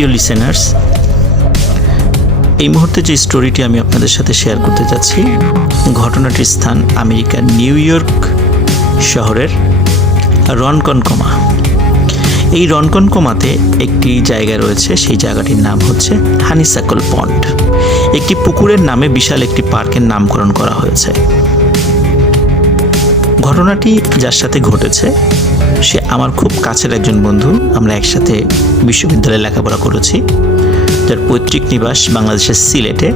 প্রিয় লিসেনার্স, এই মুহূর্তে যে স্টোরিটি আমি আপনাদের সাথে শেয়ার করতে যাচ্ছি, ঘটনাটির স্থান আমেরিকার নিউ ইয়র্ক শহরের রনকনকমা। এই রনকনকমাতে একটি জায়গা রয়েছে, সেই জায়গাটির নাম হচ্ছে হানিসাকল পন্ড। একটি পুকুরের নামে বিশাল একটি পার্কের নামকরণ করা হয়েছে। ঘটনাটি যার সাথে ঘটেছে সে আমার খুব কাছের একজন বন্ধু। আমরা একসাথে বিশ্ববিদ্যালয়ে লেখাপড়া করেছি। যার পৈতৃক নিবাস বাংলাদেশের সিলেটে।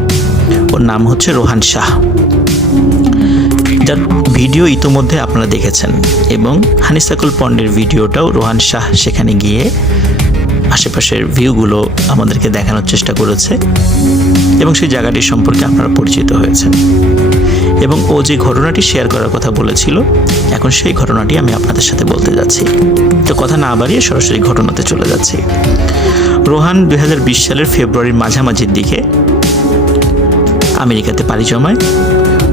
ওর নাম হচ্ছে রোহান শাহ, যার ভিডিও ইতোমধ্যে আপনারা দেখেছেন, এবং হানিসাকল পন্ডের ভিডিওটাও রোহান শাহ সেখানে গিয়ে আশেপাশের ভিউগুলো আমাদেরকে দেখানোর চেষ্টা করেছে, এবং সেই জায়গাটি সম্পর্কে আপনারা পরিচিত হয়েছেন। এবং ও যে ঘটনাটি শেয়ার করার কথা বলেছিল, এখন সেই ঘটনাটি আমি আপনাদের সাথে বলতে যাচ্ছি। তো কথা না বাড়িয়ে সরাসরি ঘটনাতে চলে যাচ্ছি। রোহান 2020 সালের ফেব্রুয়ারির মাঝামাঝির দিকে আমেরিকাতে পাড়ি জমায়।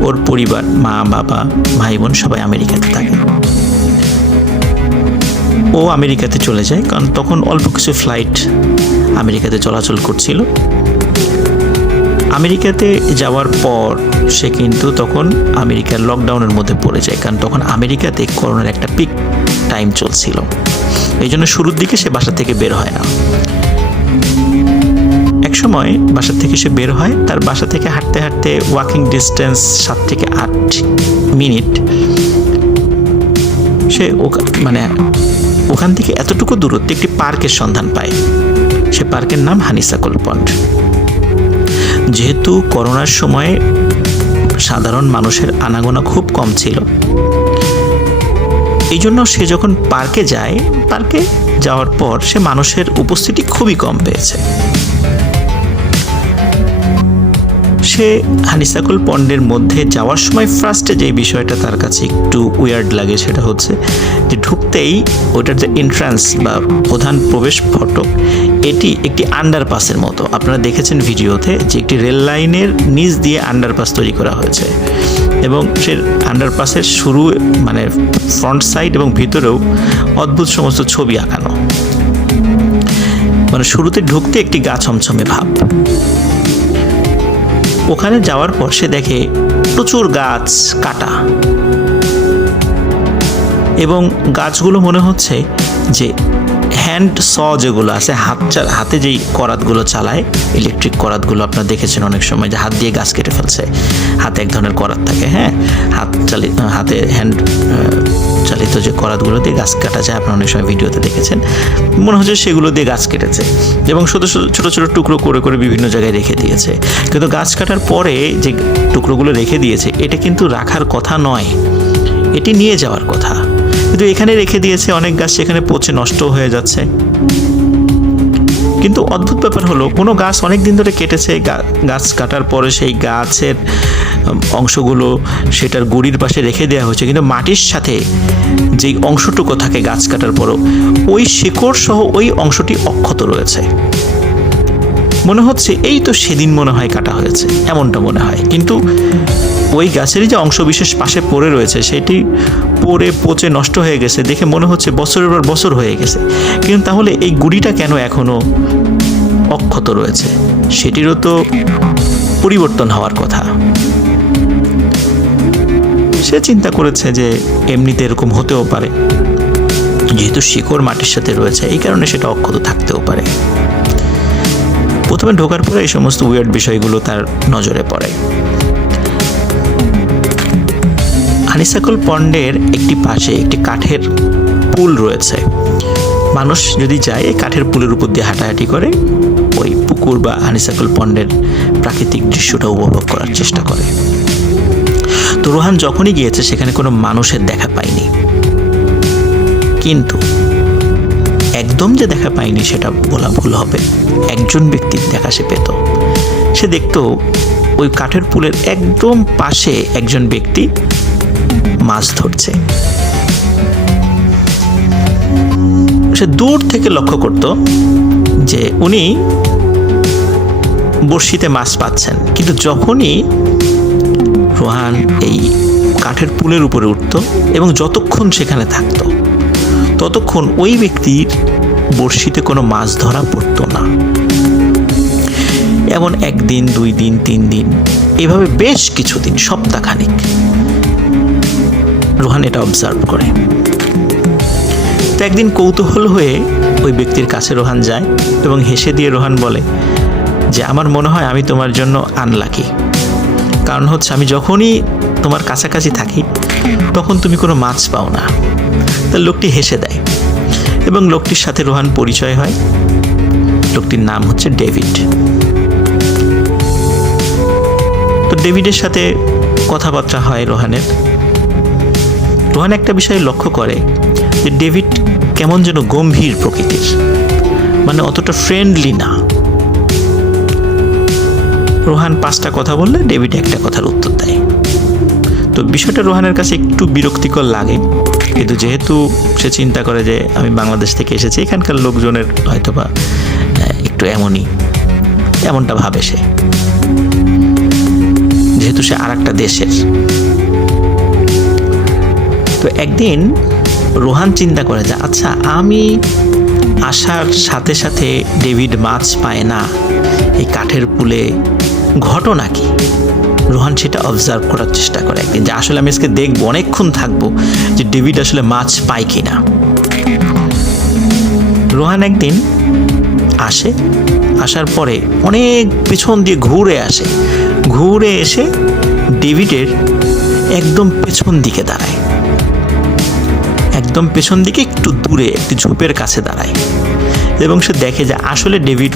ওর পরিবার, মা বাবা ভাই বোন সবাই আমেরিকাতে থাকে। ও আমেরিকাতে চলে যায় কারণ তখন অল্প কিছু ফ্লাইট আমেরিকাতে চলাচল করছিল। আমেরিকাতে যাওয়ার পর সে কিন্তু তখন আমেরিকার লকডাউনের মধ্যে পড়ে যায়, কারণ তখন আমেরিকাতে করোনার একটা পিক টাইম চলছিল। এই জন্য শুরুর দিকে সে বাসা থেকে বের হয় না। এক সময় বাসা থেকে সে বের হয়, তার বাসা থেকে হাঁটতে হাঁটতে ওয়াকিং ডিস্টেন্স 7 থেকে 8 মিনিট। সে ওখান থেকে এতটুকু দূরত্বে একটি পার্কের সন্ধান পায়। সে পার্কের নাম হানিসাকল পন্ড। যেহেতু করোনার সময় সাধারণ মানুষের আনাগোনা খুব কম ছিল, এই জন্য সে যখন পার্কে যায়, পার্কে যাওয়ার পর সে মানুষের উপস্থিতি খুবই কম পেয়েছে। সে হানিসাকল পন্ডের মধ্যে যাওয়ার সময় ফার্স্টে যে বিষয়টা তার কাছে একটু উইয়ার্ড লাগে সেটা হচ্ছে যে ঢুকতেই ওটার যে এন্ট্রান্স বা প্রধান প্রবেশ ফটক, এটি একটি আন্ডারপাসের মতো। আপনারা দেখেছেন ভিডিওতে যে একটি রেল লাইনের নিচ দিয়ে আন্ডারপাস তৈরি করা হয়েছে, এবং সে আন্ডারপাসের শুরু ফ্রন্ট সাইড এবং ভিতরেও অদ্ভুত সমস্ত ছবি আঁকানো। শুরুতে ঢুকতে একটি গা ছমছমে ভাব। ওখানে যাওয়ার পর সে দেখে প্রচুর গাছ কাটা, এবং গাছগুলো মনে হচ্ছে যে হ্যান্ড স যেগুলো আছে, হাতে যেই করাতগুলো চালায়, ইলেকট্রিক করাতগুলো আপনারা দেখেছেন অনেক সময় যে হাত দিয়ে গাছ কেটে ফেলছে। হাতে এক ধরনের করাত থাকে, হাতে হ্যান্ড চালিত যে করাতগুলো দিয়ে গাছ কাটা যায়, আপনারা অনেক সময় ভিডিওতে দেখেছেন। মনে হচ্ছে সেগুলো দিয়ে গাছ কেটেছে, এবং ছোট ছোট টুকরো করে করে বিভিন্ন জায়গায় রেখে দিয়েছে। কিন্তু গাছ কাটার পরে যে টুকরোগুলো রেখে দিয়েছে, এটা কিন্তু রাখার কথা নয়, এটি নিয়ে যাওয়ার কথা, কিন্তু এখানে রেখে দিয়েছে। অনেক গাছ সেখানে পচে নষ্ট হয়ে যাচ্ছে। কিন্তু অদ্ভুত ব্যাপার হলো, কোনো গাছ অনেক দিন ধরে কেটেছে, গাছ কাটার পরে সেই গাছের অংশগুলো সেটার গুড়ির পাশে রেখে দেওয়া হয়েছে, কিন্তু মাটির সাথে যেই অংশটুকু থাকে গাছ কাটার পরও, ওই শিকড় সহ ওই অংশটি অক্ষত রয়েছে। মনে হচ্ছে এই তো সেদিন মনে হয় কাটা হয়েছে, এমনটা মনে হয়। কিন্তু ওই গাছেরই যে অংশ বিশেষ পাশে পড়ে রয়েছে, সেটি পড়ে পচে নষ্ট হয়ে গেছে দেখে মনে হচ্ছে বছরের পর বছর হয়ে গেছে। কিন্তু তাহলে এই গুড়িটা কেন এখনো অক্ষত রয়েছে? সেটিরও তো পরিবর্তন হওয়ার কথা। সে চিন্তা করেছে যে এমনিতে এরকম হতেও পারে, যেহেতু শিকড় মাটির সাথে রয়েছে, এই কারণে সেটা অক্ষত থাকতেও পারে। প্রথমে ঢোকার পরে এই সমস্ত উইয়ার্ড বিষয়গুলো তার নজরে পড়ে। হানিসাকল পন্ডের একটি পাশে একটি কাঠের পুল রয়েছে। মানুষ যদি যায়, এই কাঠের পুলের উপর দিয়ে হাঁটাহাঁটি করে ওই পুকুর বা হানিসাকল পন্ডের প্রাকৃতিক দৃশ্যটা উপভোগ করার চেষ্টা করে। তো রোহান যখনই গিয়েছে সেখানে কোনো মানুষের দেখা পায়নি, কিন্তু একদম যে দেখা পায়নি সেটা বলা ভুল হবে, একজন ব্যক্তির দেখা সে পেত। সে দেখত ওই কাঠের পুলের একদম পাশে একজন ব্যক্তি মাছ ধরছে। সে দূর থেকে লক্ষ্য করত যে উনি বড়শিতে মাছ পাচ্ছেন, কিন্তু যখনই রোহান এই কাঠের পুলের উপরে উঠত এবং যতক্ষণ সেখানে থাকতো, ততক্ষণ ওই ব্যক্তির বড়শিতে কোনো মাছ ধরা পড়তো না। এমন 1 দিন 2 দিন 3 দিন এভাবে বেশ কিছুদিন, সপ্তাহখানিক রোহান এটা অবজার্ভ করে। তো একদিন কৌতূহল হয়ে ওই ব্যক্তির কাছে রোহান যায় এবং হেসে দিয়ে রোহান বলে যে আমার মনে হয় আমি তোমার জন্য আনলাকি, কারণ হচ্ছে আমি যখনই তোমার কাছাকাছি থাকি তখন তুমি কোনো মাছ পাও না। তা লোকটি হেসে দেয় এবং লোকটির সাথে রোহান পরিচয় হয়। লোকটির নাম হচ্ছে ডেভিড। তো ডেভিডের সাথে কথাবার্তা হয় রোহানের। রোহান একটা বিষয় লক্ষ্য করে যে ডেভিড কেমন যেন গম্ভীর প্রকৃতির, মানে অতটা ফ্রেন্ডলি না। রোহান 5টা কথা বললে ডেভিড একটা কথার উত্তর দেয়। তো বিষয়টা রোহানের কাছে একটু বিরক্তিকর লাগে, কিন্তু যেহেতু সে চিন্তা করে যে আমি বাংলাদেশ থেকে এসেছি, এখানকার লোকজনের হয়তোবা একটু এমনটা ভাবে সে, যেহেতু সে আর একটা দেশের। তো একদিন রোহান চিন্তা করে যে আচ্ছা, আমি আসার সাথে সাথে ডেভিড মাছ পায় না, এই কাঠের পুলে ঘটনা কি? রোহান সেটা অবজার্ভ করার চেষ্টা করে একদিন, যে আসলে আমি আজকে দেখবো, অনেকক্ষণ থাকবো যে ডেভিড আসলে মাছ পায় কিনা। রোহান একদিন আসার পরে অনেক পেছন দিয়ে ঘুরে এসে ডেভিডের একদম পেছন দিকে দাঁড়ায়, একদম পেছন দিকে একটু দূরে একটি ঝোপের কাছে দাঁড়ায় এবং সে দেখে যে আসলে ডেভিড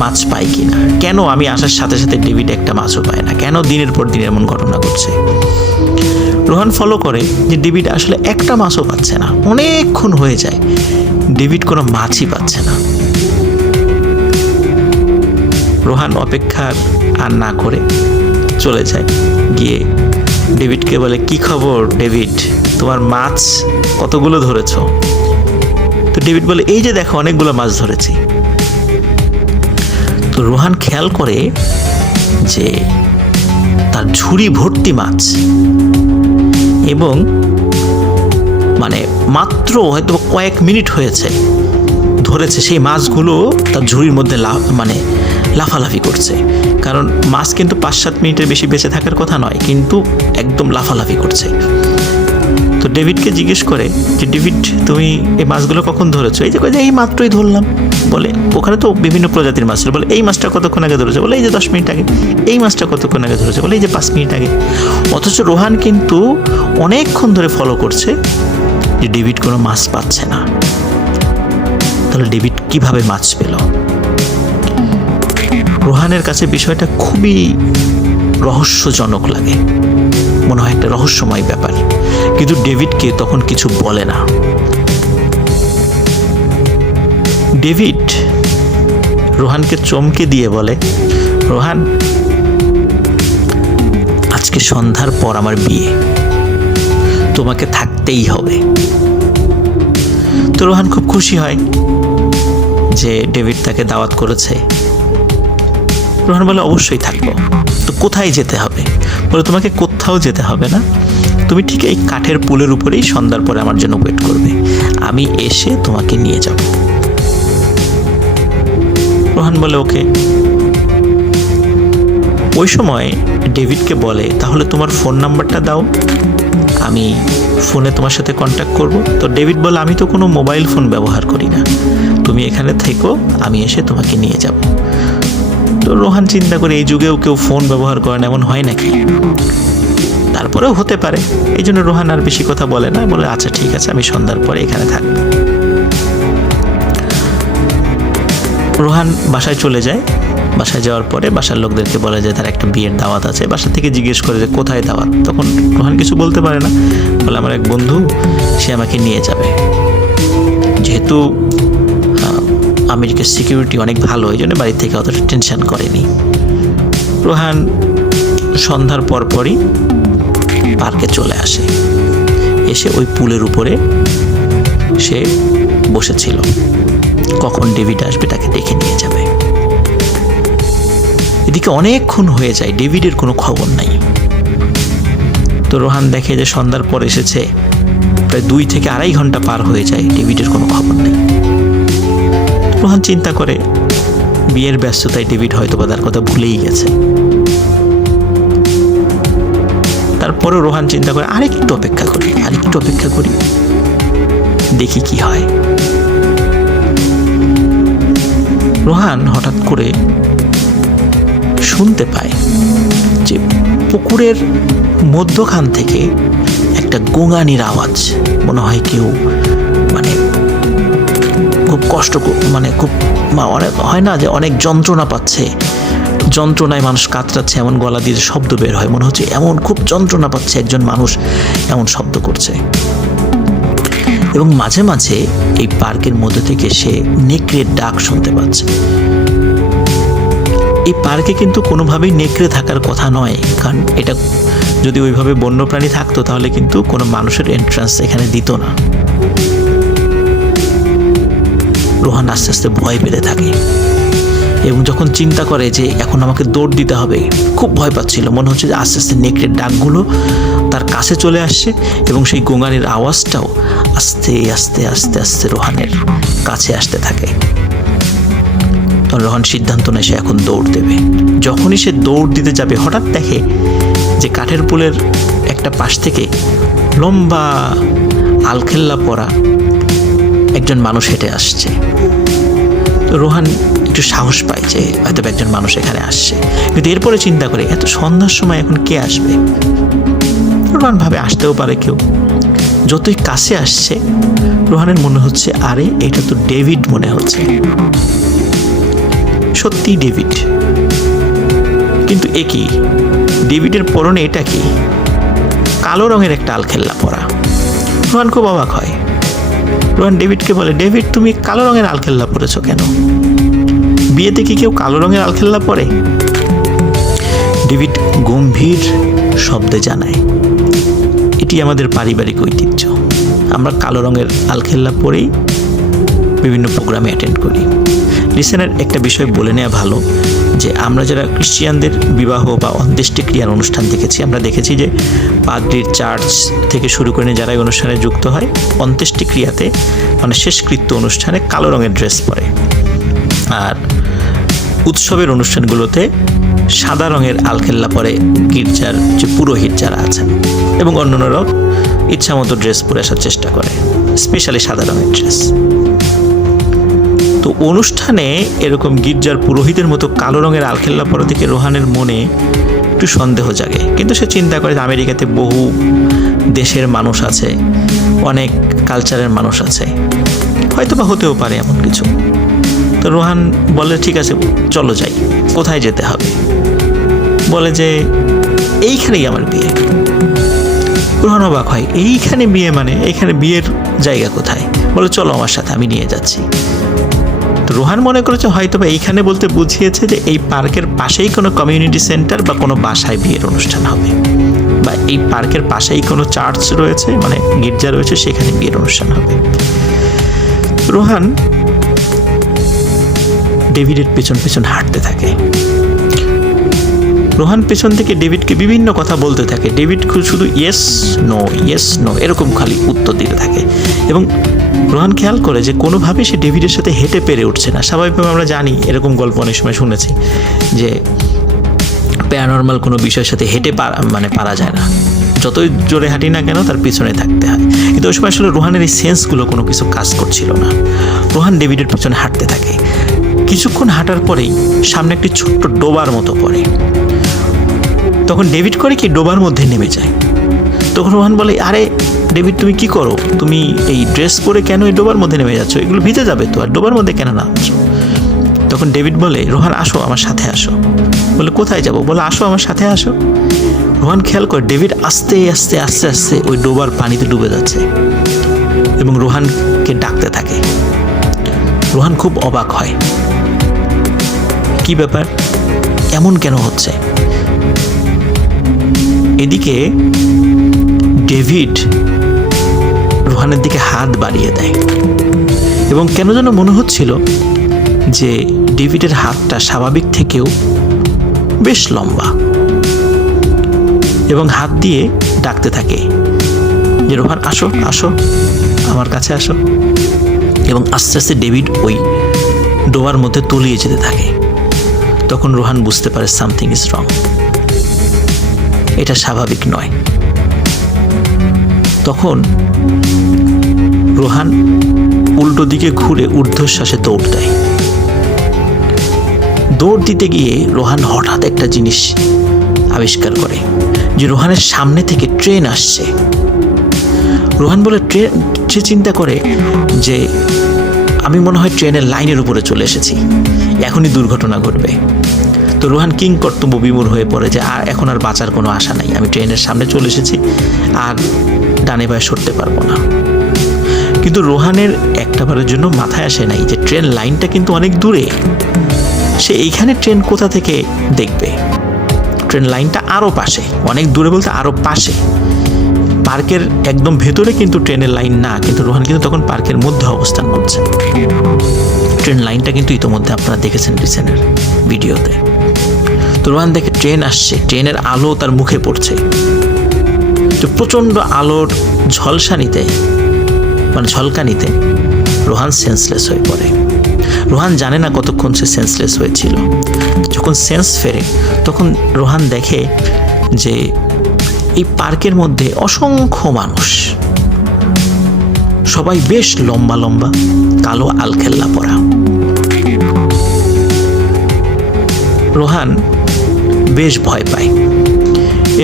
মাছ পায় কিনা। কেন আমি আসার সাথে সাথে ডেভিড একটা মাছও পায় না, কেন দিনের পর দিন এমন ঘটনা ঘটছে। রোহান ফলো করে যে ডেভিড আসলে একটা মাছও পাচ্ছে না, অনেকক্ষণ হয়ে যায় ডেভিড কোনো মাছই পাচ্ছে না। রোহান অপেক্ষা আর না করে চলে যায়, গিয়ে ডেভিডকে বলে কি খবর ডেভিড, তোমার মাছ কতগুলো ধরেছ? তো ডেভিড বলে এই যে দেখো অনেকগুলো মাছ ধরেছি। তো রোহান খেয়াল করে যে তার ঝুড়ি ভর্তি মাছ, এবং মানে মাত্র হয়তো কয়েক মিনিট হয়েছে ধরেছে, সেই মাছগুলো তার ঝুড়ির মধ্যে লাফালাফি করছে। কারণ মাছ কিন্তু 5-7 মিনিটের বেশি বেঁচে থাকার কথা নয়, কিন্তু একদম লাফালাফি করছে। তো ডেভিডকে জিজ্ঞেস করে যে ডেভিড, তুমি এই মাছগুলো কখন ধরেছো? এই যে এই মাত্রই ধরলাম। বলে ওখানে তো বিভিন্ন প্রজাতির মাছ ছিল। বলে এই মাছটা কতক্ষণ আগে ধরেছে? বলে এই যে 10 মিনিট আগে। এই মাছটা কতক্ষণ আগে ধরেছে? বলে এই যে 5 মিনিট আগে। অথচ রোহান কিন্তু অনেকক্ষণ ধরে ফলো করছে যে ডেভিড কোনো মাছ পাচ্ছে না। তাহলে ডেভিড কিভাবে মাছ পেল? রোহানের কাছে বিষয়টা খুবই রহস্যজনক লাগে, মনে হয় একটা রহস্যময় ব্যাপার, কিন্তু ডেভিডকে তখন কিছু বলে না। ডেভিড রোহানকে চমকে দিয়ে বলে, রোহান, আজকে সন্ধ্যার পর আমার বিয়ে, তোমাকে থাকতেই হবে। তো রোহান খুব খুশি হয় যে ডেভিড তাকে দাওয়াত করেছে। রোহান বলে অবশ্যই থাকবো। তো কোথায় যেতে হবে? বলে তোমাকে কোথাও যেতে হবে না, তুমি ঠিক এই কাঠের পুলের উপরেই সন্ধ্যার পরে আমার জন্য ওয়েট করবে, আমি এসে তোমাকে নিয়ে যাব। রোহান বলে ওকে। ওই সময় ডেভিডকে বলে, তাহলে তোমার ফোন নাম্বারটা দাও, আমি ফোনে তোমার সাথে কন্ট্যাক্ট করব। তো ডেভিড বলে, আমি তো কোনো মোবাইল ফোন ব্যবহার করি না, তুমি এখানে থেকো, আমি এসে তোমাকে নিয়ে যাব। তো রোহান চিন্তা করে এই যুগেও কেউ ফোন ব্যবহার করে না, এমন হয় নাকি? তারপরেও হতে পারে, এই জন্য রোহান আর বেশি কথা বলে না, বলে আচ্ছা ঠিক আছে, আমি সন্ধ্যার পরে এখানে থাকবো। রোহান বাসায় চলে যায়। বাসায় যাওয়ার পরে বাসার লোকদেরকে বলে যে তার একটা বিয়ের দাওয়াত আছে। বাসা থেকে জিজ্ঞেস করে যে কোথায় দাওয়াত? তখন রোহান কিছু বলতে পারে না, বলে আমার এক বন্ধু, সে আমাকে নিয়ে যাবে। যেহেতু আমেরিকার সিকিউরিটি অনেক ভালো, এই জন্য বাড়ি থেকে অতটা টেনশন করেনি। রোহান সন্ধ্যার পরপরই পার্কে চলে আসে। এসে ওই পুলের উপরে সে বসেছিল, কখন ডেভিড আসবে তাকে ডেকে নিয়ে যাবে। এদিকে অনেকক্ষণ হয়ে যায়, ডেভিডের কোনো খবর নাই। তো রোহান দেখে যে সন্ধ্যার পর এসেছে, প্রায় 2 থেকে 2.5 ঘন্টা পার হয়ে যায়, ডেভিডের কোনো খবর নেই। রোহান চিন্তা করে বিয়ের ব্যস্ততায় ডেভিড হয়তো বা তার কথা ভুলেই গেছে। তারপরও রোহান চিন্তা করে আরেকটু অপেক্ষা করি, দেখি কি হয়। রোহান হঠাৎ করে শুনতে পায় যে পুকুরের মধ্যখান থেকে একটা গোঙানির আওয়াজ। মনে হয় কেউ খুব কষ্ট, খুব অনেক হয় না যে অনেক যন্ত্রণা পাচ্ছে, যন্ত্রণায় মানুষ কাতরাচ্ছে, এমন গলা দিয়ে শব্দ বের হয়, মনে হচ্ছে এমন খুব যন্ত্রণা পাচ্ছে একজন মানুষ এমন শব্দ করছে। এবং মাঝে মাঝে এই পার্কের মধ্যে থেকে সে নেকড়ের ডাক শুনতে পাচ্ছে। এই পার্কে কিন্তু কোনোভাবেই নেকড়ে থাকার কথা নয়, কারণ এটা যদি ওইভাবে বন্যপ্রাণী থাকতো তাহলে কিন্তু কোনো মানুষের এন্ট্রান্স এখানে দিত না। রোহান আস্তে আস্তে ভয় পেতে থাকে এবং যখন চিন্তা করে যে এখন আমাকে দৌড় দিতে হবে, খুব ভয় পাচ্ছিল। মনে হচ্ছে যে আস্তে আস্তে নেকড়ের ডাকগুলো তার কাছে চলে আসছে এবং সেই গোঙানির আওয়াজটাও আস্তে আস্তে আস্তে আস্তে রোহানের কাছে আসতে থাকে। তখন রোহান সিদ্ধান্ত নেয় সে এখন দৌড় দেবে। যখনই সে দৌড় দিতে যাবে হঠাৎ দেখে যে কাঠের পুলের একটা পাশ থেকে লম্বা আলখেল্লা পরা একজন মানুষ হেঁটে আসছে। তো রোহান একটু সাহস পায় যে হয়তো একজন মানুষ এখানে আসছে, কিন্তু এরপরে চিন্তা করে এত সন্ধ্যার সময় এখন কে আসবে। রোহান ভাবে আসতেও পারে কেউ। যতই কাছে আসছে রোহানের মনে হচ্ছে আরে এটা তো ডেভিড মনে হচ্ছে, সত্যি ডেভিড। কিন্তু এ কি, ডেভিডের পরনে এটা কি? কালো রঙের একটা আলখেল্লা পরা। রোহান খুব অবাক হয়। রোহান ডেভিডকে বলে, ডেভিড তুমি কালো রঙের আলখেল্লা পরেছো কেন? বিয়েতে কি কেউ কালো রঙের আলখেল্লা পরে? ডেভিড গম্ভীর শব্দে জানায়, এটি আমাদের পারিবারিক ঐতিহ্য, আমরা কালো রঙের আলখেল্লা পরেই বিভিন্ন প্রোগ্রামে অ্যাটেন্ড করি। লিসেনার, একটা বিষয় বলে নেওয়া ভালো যে আমরা যারা খ্রিস্টিয়ানদের বিবাহ বা অন্ত্যেষ্টিক্রিয়ার অনুষ্ঠান দেখেছি, আমরা দেখেছি যে পাদ্রির চার্চ থেকে শুরু করে যারা এই অনুষ্ঠানে যুক্ত হয় অন্ত্যেষ্টিক্রিয়াতে শেষকৃত্য অনুষ্ঠানে কালো রঙের ড্রেস পরে, আর উৎসবের অনুষ্ঠানগুলোতে সাদা রঙের আলখেল্লা পরে গির্জার যে পুরোহিত যারা আছেন, এবং অন্যান্যরাও ইচ্ছামতো ড্রেস পরে আসার চেষ্টা করে, স্পেশালি সাদা রঙের ড্রেস। তো অনুষ্ঠানে এরকম গির্জার পুরোহিতের মতো কালো রঙের আলখেল্লা পরা থেকে রোহানের মনে একটু সন্দেহ জাগে। কিন্তু সে চিন্তা করে যে আমেরিকাতে বহু দেশের মানুষ আছে, অনেক কালচারের মানুষ আছে, হয়তো বা হতেও পারে এমন কিছু। তো রোহান বলে ঠিক আছে চলো যাই। কোথায় যেতে হবে? বলে যে এইখানেই আমার বিয়ে। রোহান অবাক হয়, এইখানে বিয়ে মানে এইখানে বিয়ের জায়গা কোথায়? বলে চলো আমার সাথে, আমি নিয়ে যাচ্ছি। রোহান মনে করেছে হয়তো বা এইখানে বলতে বুঝিয়েছে যে এই পার্কের পাশেই কোনো কমিউনিটি সেন্টার বা কোনো বাসায় বিয়ের অনুষ্ঠান হবে, বা এই পার্কের পাশেই কোনো চার্চ রয়েছে, মানে গির্জা রয়েছে, সেখানে বিয়ের অনুষ্ঠান হবে। রোহান ডেভিডের পেছন পেছন হাঁটতে থাকে। রোহান পেছন থেকে ডেভিডকে বিভিন্ন কথা বলতে থাকে। ডেভিড শুধু ইয়েস নো এরকম খালি উত্তর দিতে থাকে, এবং রোহান খেয়াল করে যে কোনোভাবেই সে ডেভিডের সাথে হেঁটে পেরে উঠছে না। স্বাভাবিকভাবে আমরা জানি, এরকম গল্প অনেক সময় শুনেছি যে প্যারানর্মাল কোনো বিষয়ের সাথে হেঁটে পারা যায় না, যতই জোরে হাঁটি না কেন তার পিছনে থাকতে হয়। কিন্তু ওই সময় আসলে রোহানের এই সেন্সগুলো কোনো কিছু কাজ করছিল না। রোহান ডেভিডের পিছনে হাঁটতে থাকে। কিছুক্ষণ হাঁটার পরেই সামনে একটি ছোট্ট ডোবার মতো পড়ে। তখন ডেভিড করে কি ডোবার মধ্যে নেমে যায়। তখন রোহান বলে, আরে ডেভিড তুমি কি করো? তুমি এই ড্রেস পরে কেন এই ডোবার মধ্যে নেমে যাচ্ছ? এগুলো ভিজে যাবে তো, আর ডোবার মধ্যে কেন নামছো? তখন ডেভিড বলে, রোহান আসো আমার সাথে আসো। বলে কোথায় যাব? বলে আসো আমার সাথে আসো। রোহান খেয়াল করে ডেভিড আস্তে আস্তে আস্তে আস্তে ওই ডোবার পানিতে ডুবে যাচ্ছে এবং রোহানকে ডাকতে থাকে। রোহান খুব অবাক হয়, কি ব্যাপার, এমন কেন হচ্ছে? এদিকে ডেভিড রোহানের দিকে হাত বাড়িয়ে দেয় এবং কেন যেন মনে হচ্ছিল যে ডেভিডের হাতটা স্বাভাবিক থেকেও বেশ লম্বা, এবং হাত দিয়ে ডাকতে থাকে যে রোহান আসো আসো আমার কাছে আসো। এবং আস্তে আস্তে ডেভিড ওই ডোবার মধ্যে তলিয়ে যেতে থাকে। তখন রোহান বুঝতে পারে সামথিং ইজ রং, এটা স্বাভাবিক নয়। তখন রোহান উল্টো দিকে ঘুরে ঊর্ধ্বশ্বাসে দৌড় দেয়। দৌড় দিতে গিয়ে রোহান হঠাৎ একটা জিনিস আবিষ্কার করে যে রোহানের সামনে থেকে ট্রেন আসছে। রোহান বলে সে চিন্তা করে যে আমি মনে হয় ট্রেনের লাইনের উপরে চলে এসেছি, এখনই দুর্ঘটনা ঘটবে। তো রোহান কিং কর্তব্য বিমূঢ় হয়ে পড়ে যে এখন আর বাঁচার কোনো আশা নাই, আমি ট্রেনের সামনে চলে এসেছি, আর ডানে বাঁয়ে সরতে পারবো না। কিন্তু রোহানের একটাবারের জন্য মাথায় আসে নাই যে ট্রেন লাইনটা কিন্তু অনেক দূরে, সে এইখানে ট্রেন কোথা থেকে দেখবে? ট্রেন লাইনটা আরও পাশে, অনেক দূরে বলতে আরও পাশে, পার্কের একদম ভেতরে কিন্তু ট্রেনের লাইন না, কিন্তু রোহান কিন্তু তখন পার্কের মধ্যে অবস্থান করছে। ট্রেন লাইনটা কিন্তু ইতোমধ্যে আপনারা দেখেছেন রিসেন্টের ভিডিওতে। তো রোহান দেখে ট্রেন আসছে, ট্রেনের আলো তার মুখে পড়ছে। তো প্রচণ্ড আলোর ঝলসানিতে মানে ঝলকানিতে রোহান সেন্সলেস হয়ে পড়ে। রোহান জানে না কতক্ষণ সে সেন্সলেস হয়েছিল। যখন সেন্স ফেরে তখন রোহান দেখে যে এই পার্কের মধ্যে অসংখ্য মানুষ, সবাই বেশ লম্বা লম্বা কালো আলখেল্লা পরা। রোহান বেশ ভয় পায়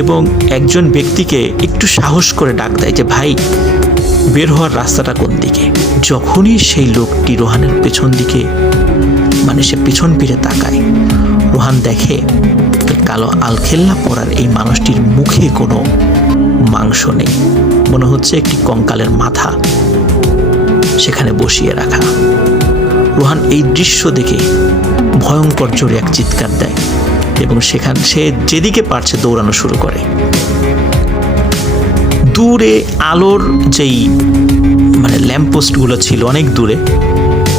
এবং একজন ব্যক্তিকে একটু সাহস করে ডাক দেয় যে ভাই, বের হওয়ার রাস্তাটা কোন দিকে? যখনই সেই লোকটি রোহানের পেছন দিকে মানে সে পিছন ফিরে তাকায়, রোহান দেখে কালো আলখেল্লা পরার এই মানুষটির মুখে কোনো মাংস নেই, মনে হচ্ছে একটি কঙ্কালের মাথা সেখানে বসিয়ে রাখা। রোহান এই দৃশ্য দেখে ভয়ঙ্কর জোরে এক চিৎকার দেয় এবং সে যেদিকে পারছে দৌড়ানো শুরু করে। দূরে আলোর যেই মানে ল্যাম্পপোস্টগুলো ছিল অনেক দূরে,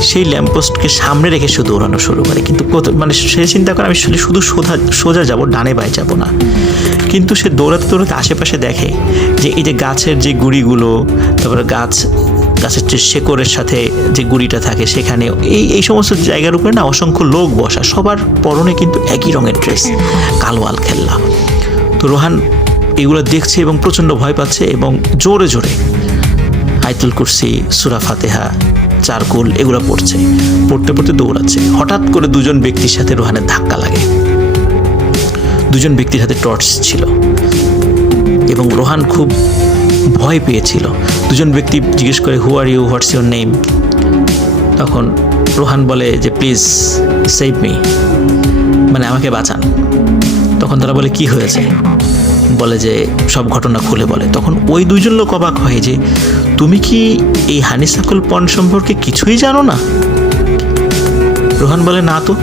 সেই ল্যাম্পপোস্টকে সামনে রেখে সে দৌড়ানো শুরু করে। কিন্তু মানে সে চিন্তা করে আমি শুধু সোজা যাব, ডানে বাঁয়ে যাব না। কিন্তু সে দৌড়াতে দৌড়াতে আশেপাশে দেখে যে এই যে গাছের যে গুঁড়িগুলো, তারপরে গাছের যে শেকড়ের সাথে যে গুঁড়িটা থাকে সেখানে এই সমস্ত জায়গার উপরে না অসংখ্য লোক বসা, সবার পরনে কিন্তু একই রঙের ড্রেস, কালো আলখেল্লা। তো রোহান এগুলো দেখছে এবং প্রচণ্ড ভয় পাচ্ছে এবং জোরে জোরে আয়াতুল কুরসি, সূরা ফাতিহা, চারকুল এগুলো পড়তে পড়তে দৌড়াচ্ছে। হঠাৎ করে দুজন ব্যক্তির সাথে রোহানের ধাক্কা লাগে। দুজন ব্যক্তির হাতে টর্চ ছিল এবং রোহান খুব ভয় পেয়েছিল। দুজন ব্যক্তি জিজ্ঞেস করে who are you, what's your name? তখন রোহান বলে যে প্লিজ সেভ মি, মানে আমাকে বাঁচান। তখন তারা বলে কি হয়েছে? বলে যে সব ঘটনা খুলে বলে। তখন ওই দুইজন লোক অবাক হয় যে তুমি কি এই হানিসাকুল পন্ড সম্পর্কে কিছুই জানো না? রোহান বলে না তো।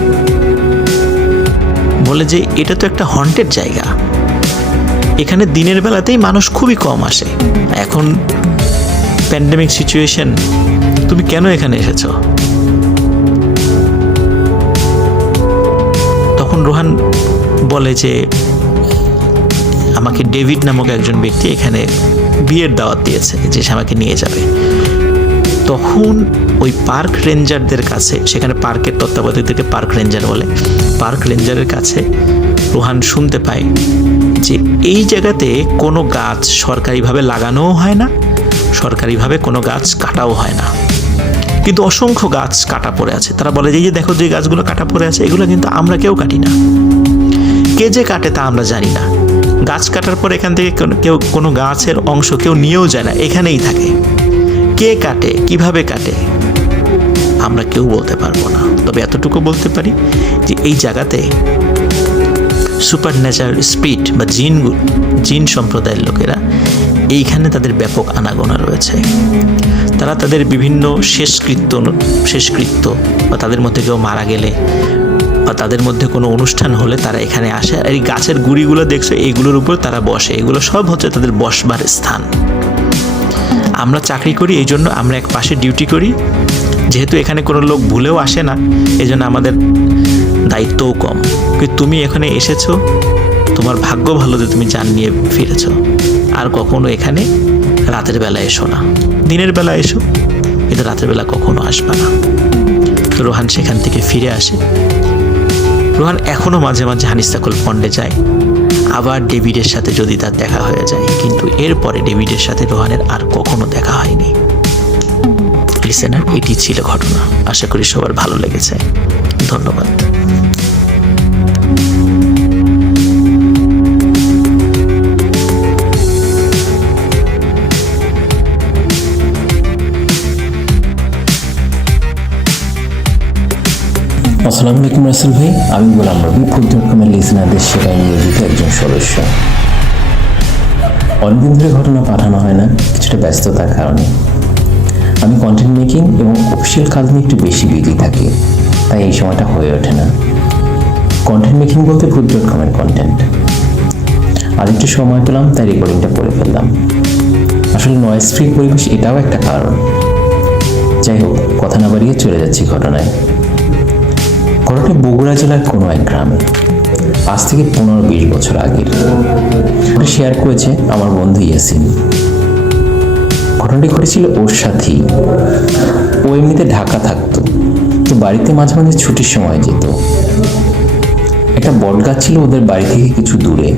বলে যে এটা তো একটা হন্টেড জায়গা, এখানে দিনের বেলাতেই মানুষ খুবই কম আসে, এখন প্যান্ডেমিক সিচুয়েশন, তুমি কেন এখানে এসেছো? তখন রোহান বলে যে আমাকে ডেভিড নামক একজন ব্যক্তি এখানে বিয়ের দাওয়াত দিয়েছে যে সে আমাকে নিয়ে যাবে। তখন ওই পার্ক রেঞ্জারদের কাছে, সেখানে পার্কের তত্ত্বাবধায়কদেরকে পার্ক রেঞ্জার বলে, পার্ক রেঞ্জারের কাছে রোহান শুনতে পায় যে এই জায়গাতে কোনো গাছ সরকারিভাবে লাগানোও হয় না, সরকারিভাবে কোনো গাছ কাটাও হয় না, কিন্তু অসংখ্য গাছ কাটা পড়ে আছে। তারা বলে যে এই যে দেখো যে গাছগুলো কাটা পড়ে আছে, এগুলো কিন্তু আমরা কেউ কাটি না, কে যে কাটে তা আমরা জানি না। গাছ কাটার পর এখান থেকে কেউ কোনো গাছের অংশ কেউ নিয়েও যায় না, এখানেই থাকে। কে কাটে, কিভাবে কাটে আমরা কেউ বলতে পারবো না। তবে এতটুকু বলতে পারি যে এই জায়গাতে সুপার ন্যাচারাল স্পিরিট বা জিন সম্প্রদায়ের লোকেরা এইখানে তাদের ব্যাপক আনাগোনা রয়েছে। তারা তাদের বিভিন্ন শেষকৃত্য বা তাদের মধ্যে কেউ মারা গেলে বা তাদের মধ্যে কোনো অনুষ্ঠান হলে তারা এখানে আসে। আর এই গাছের গুঁড়িগুলো দেখছো, এইগুলোর উপর তারা বসে, এগুলো সব হচ্ছে তাদের বসবার স্থান। আমরা চাকরি করি, এই জন্য আমরা এক পাশে ডিউটি করি, যেহেতু এখানে কোনো লোক ভুলেও আসে না, এই জন্য আমাদের দায়িত্বও কম। কিন্তু তুমি এখানে এসেছো, তোমার ভাগ্য ভালো যে তুমি জান নিয়ে ফিরেছো। আর কখনো এখানে রাতের বেলা এসো না, দিনের বেলা এসো, কিন্তু রাতের বেলা কখনো আসবে না। রোহান সেখান থেকে ফিরে আসে। রোহান এখনও মাঝে মাঝে হানিস্তাকুল পন্ডে যায়, আবার ডেভিডের সাথে যদি তার দেখা হয়ে যায়, কিন্তু এরপরে ডেভিডের সাথে রোহানের আর কখনো দেখা হয়নি। লিসেনার, এটি ছিল ঘটনা। আশা করি সবার ভালো লেগেছে। ধন্যবাদ। আসসালামু আলাইকুম রাসেল ভাই, আমি গোলাম রবি, ফুড.com-এর লিসেনারদের সেবায় নিয়োজিত একজন সদস্য। অনেকদিন ধরে ঘটনা পাঠানো হয় না, কিছুটা ব্যস্ততার কারণে। আমি কন্টেন্ট মেকিং এবং অফিসিয়াল কাজ নিয়ে একটু বেশি বিজি থাকি, তাই এই সময়টা হয়ে ওঠে না। কন্টেন্ট মেকিং বলতে ফুড.com-এর কন্টেন্ট। আর একটু সময় পেলাম, তাই রেকর্ডিংটা করে ফেললাম। আসলে নয়েজ ফ্রি পরিবেশ, এটাও একটা কারণ। যাই হোক, কথা না বাড়িয়ে চলে যাচ্ছি ঘটনায়। ঘটনাটি বগুড়া জেলার কোনো এক গ্রামে, আজ থেকে 15-20 বছর আগের। ওটা শেয়ার করেছে আমার বন্ধু ইয়াসিন। ঘটনাটি ঘটেছিল ওর সাথেই। ও এমনিতে ঢাকা থাকতো, তো বাড়িতে মাঝে মাঝে ছুটির সময় যেত। একটা বট গাছ ছিল ওদের বাড়ি থেকে কিছু দূরে।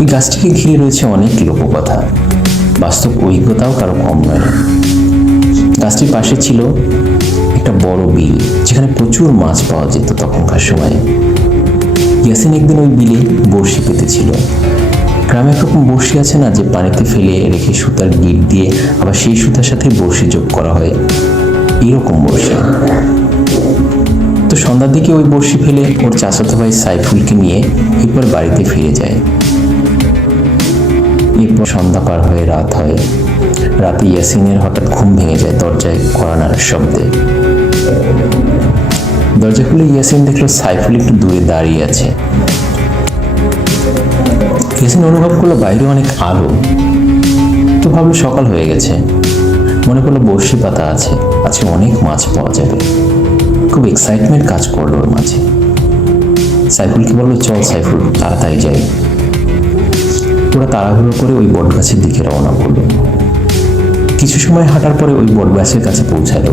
ওই গাছটিকে ঘিরে রয়েছে অনেক লোককথা, বাস্তব অভিজ্ঞতাও কারো কম নয়। গাছটির পাশে ছিল একটা বড় বিল, যেখানে প্রচুর মাছ পাওয়া যেত তখনকার সময়ে। ইয়াসিন একদিন ওই বিলে বড়শি পেতেছিল। গ্রামে একরকম বড়শি আছে না, যে পানিতে ফেলে রেখে সুতার গিট দিয়ে আবার সেই সুতার সাথে বড়শি যোগ করা হয়, এরকম বড়শি। তো সন্ধ্যার দিকে ওই বড়শি ফেলে ওর চাচাতো ভাই সাইফুলকে নিয়ে এরপর বাড়িতে ফিরে যায়। এরপর সন্ধ্যা পার হয়ে রাত হয়। রাতে ইয়াসিনের হঠাৎ ঘুম ভেঙে যায় দরজায় কড়া নাড়ার শব্দে। দরজা খুলে ইয়াসিন দেখলো সাইফুল একটু দূরে দাঁড়িয়ে আছে। ইয়াসিন অনুভব করলো বাইরে অনেক আলো, তো ভাবলো সকাল হয়ে গেছে। মনে করলো বড়শি পাতা আছে, আজকে অনেক মাছ পাওয়া যাবে। খুব এক্সাইটমেন্ট কাজ করলো ওর মাঝে। সাইফুলকে বললো, চল সাইফুল, তাড়াতাড়ি যাই। ওরা তাড়াহুড়ো করে ওই বট গাছের দিকে রওনা করলো। কিছু সময় হাঁটার পরে ওই বট গাছের কাছে পৌঁছালো।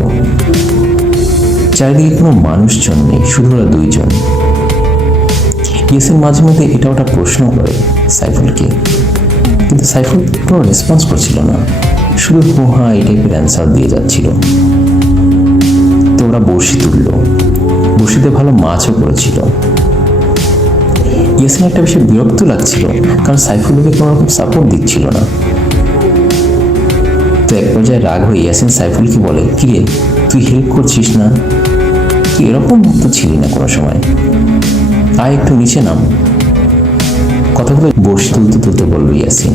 চারিদিকে কোনো মানুষজন নেই, শুধু ওরা দুইজন। ইয়াসিন মাঝে মধ্যে এটা ওটা প্রশ্ন করে সাইফুলকে, কিন্তু সাইফুল কোনো রেসপন্স করছিল না, শুধু হ্যাঁ এই টাইপের অ্যান্সার দিয়ে যাচ্ছিল। তো ওরা বড়শি তুলল, বড়শিতে ভালো মাছও পড়েছিল। ইয়াসিন একটা বেশি বিরক্ত লাগছিল, কারণ সাইফুল ওকে কোনো রকম সাপোর্ট দিচ্ছিল না। তো এক পর্যায়ে রাগ হয়ে ইয়াসিন সাইফুলকে বলে, কিরে তুই হেল্প করছিস না? তুই এরকম তো ছিলি না কোনো সময়, আয় একটু নিচে নাম। কথাগুলো বড়শি তুলতে তুলতে বলল ইয়াসিন।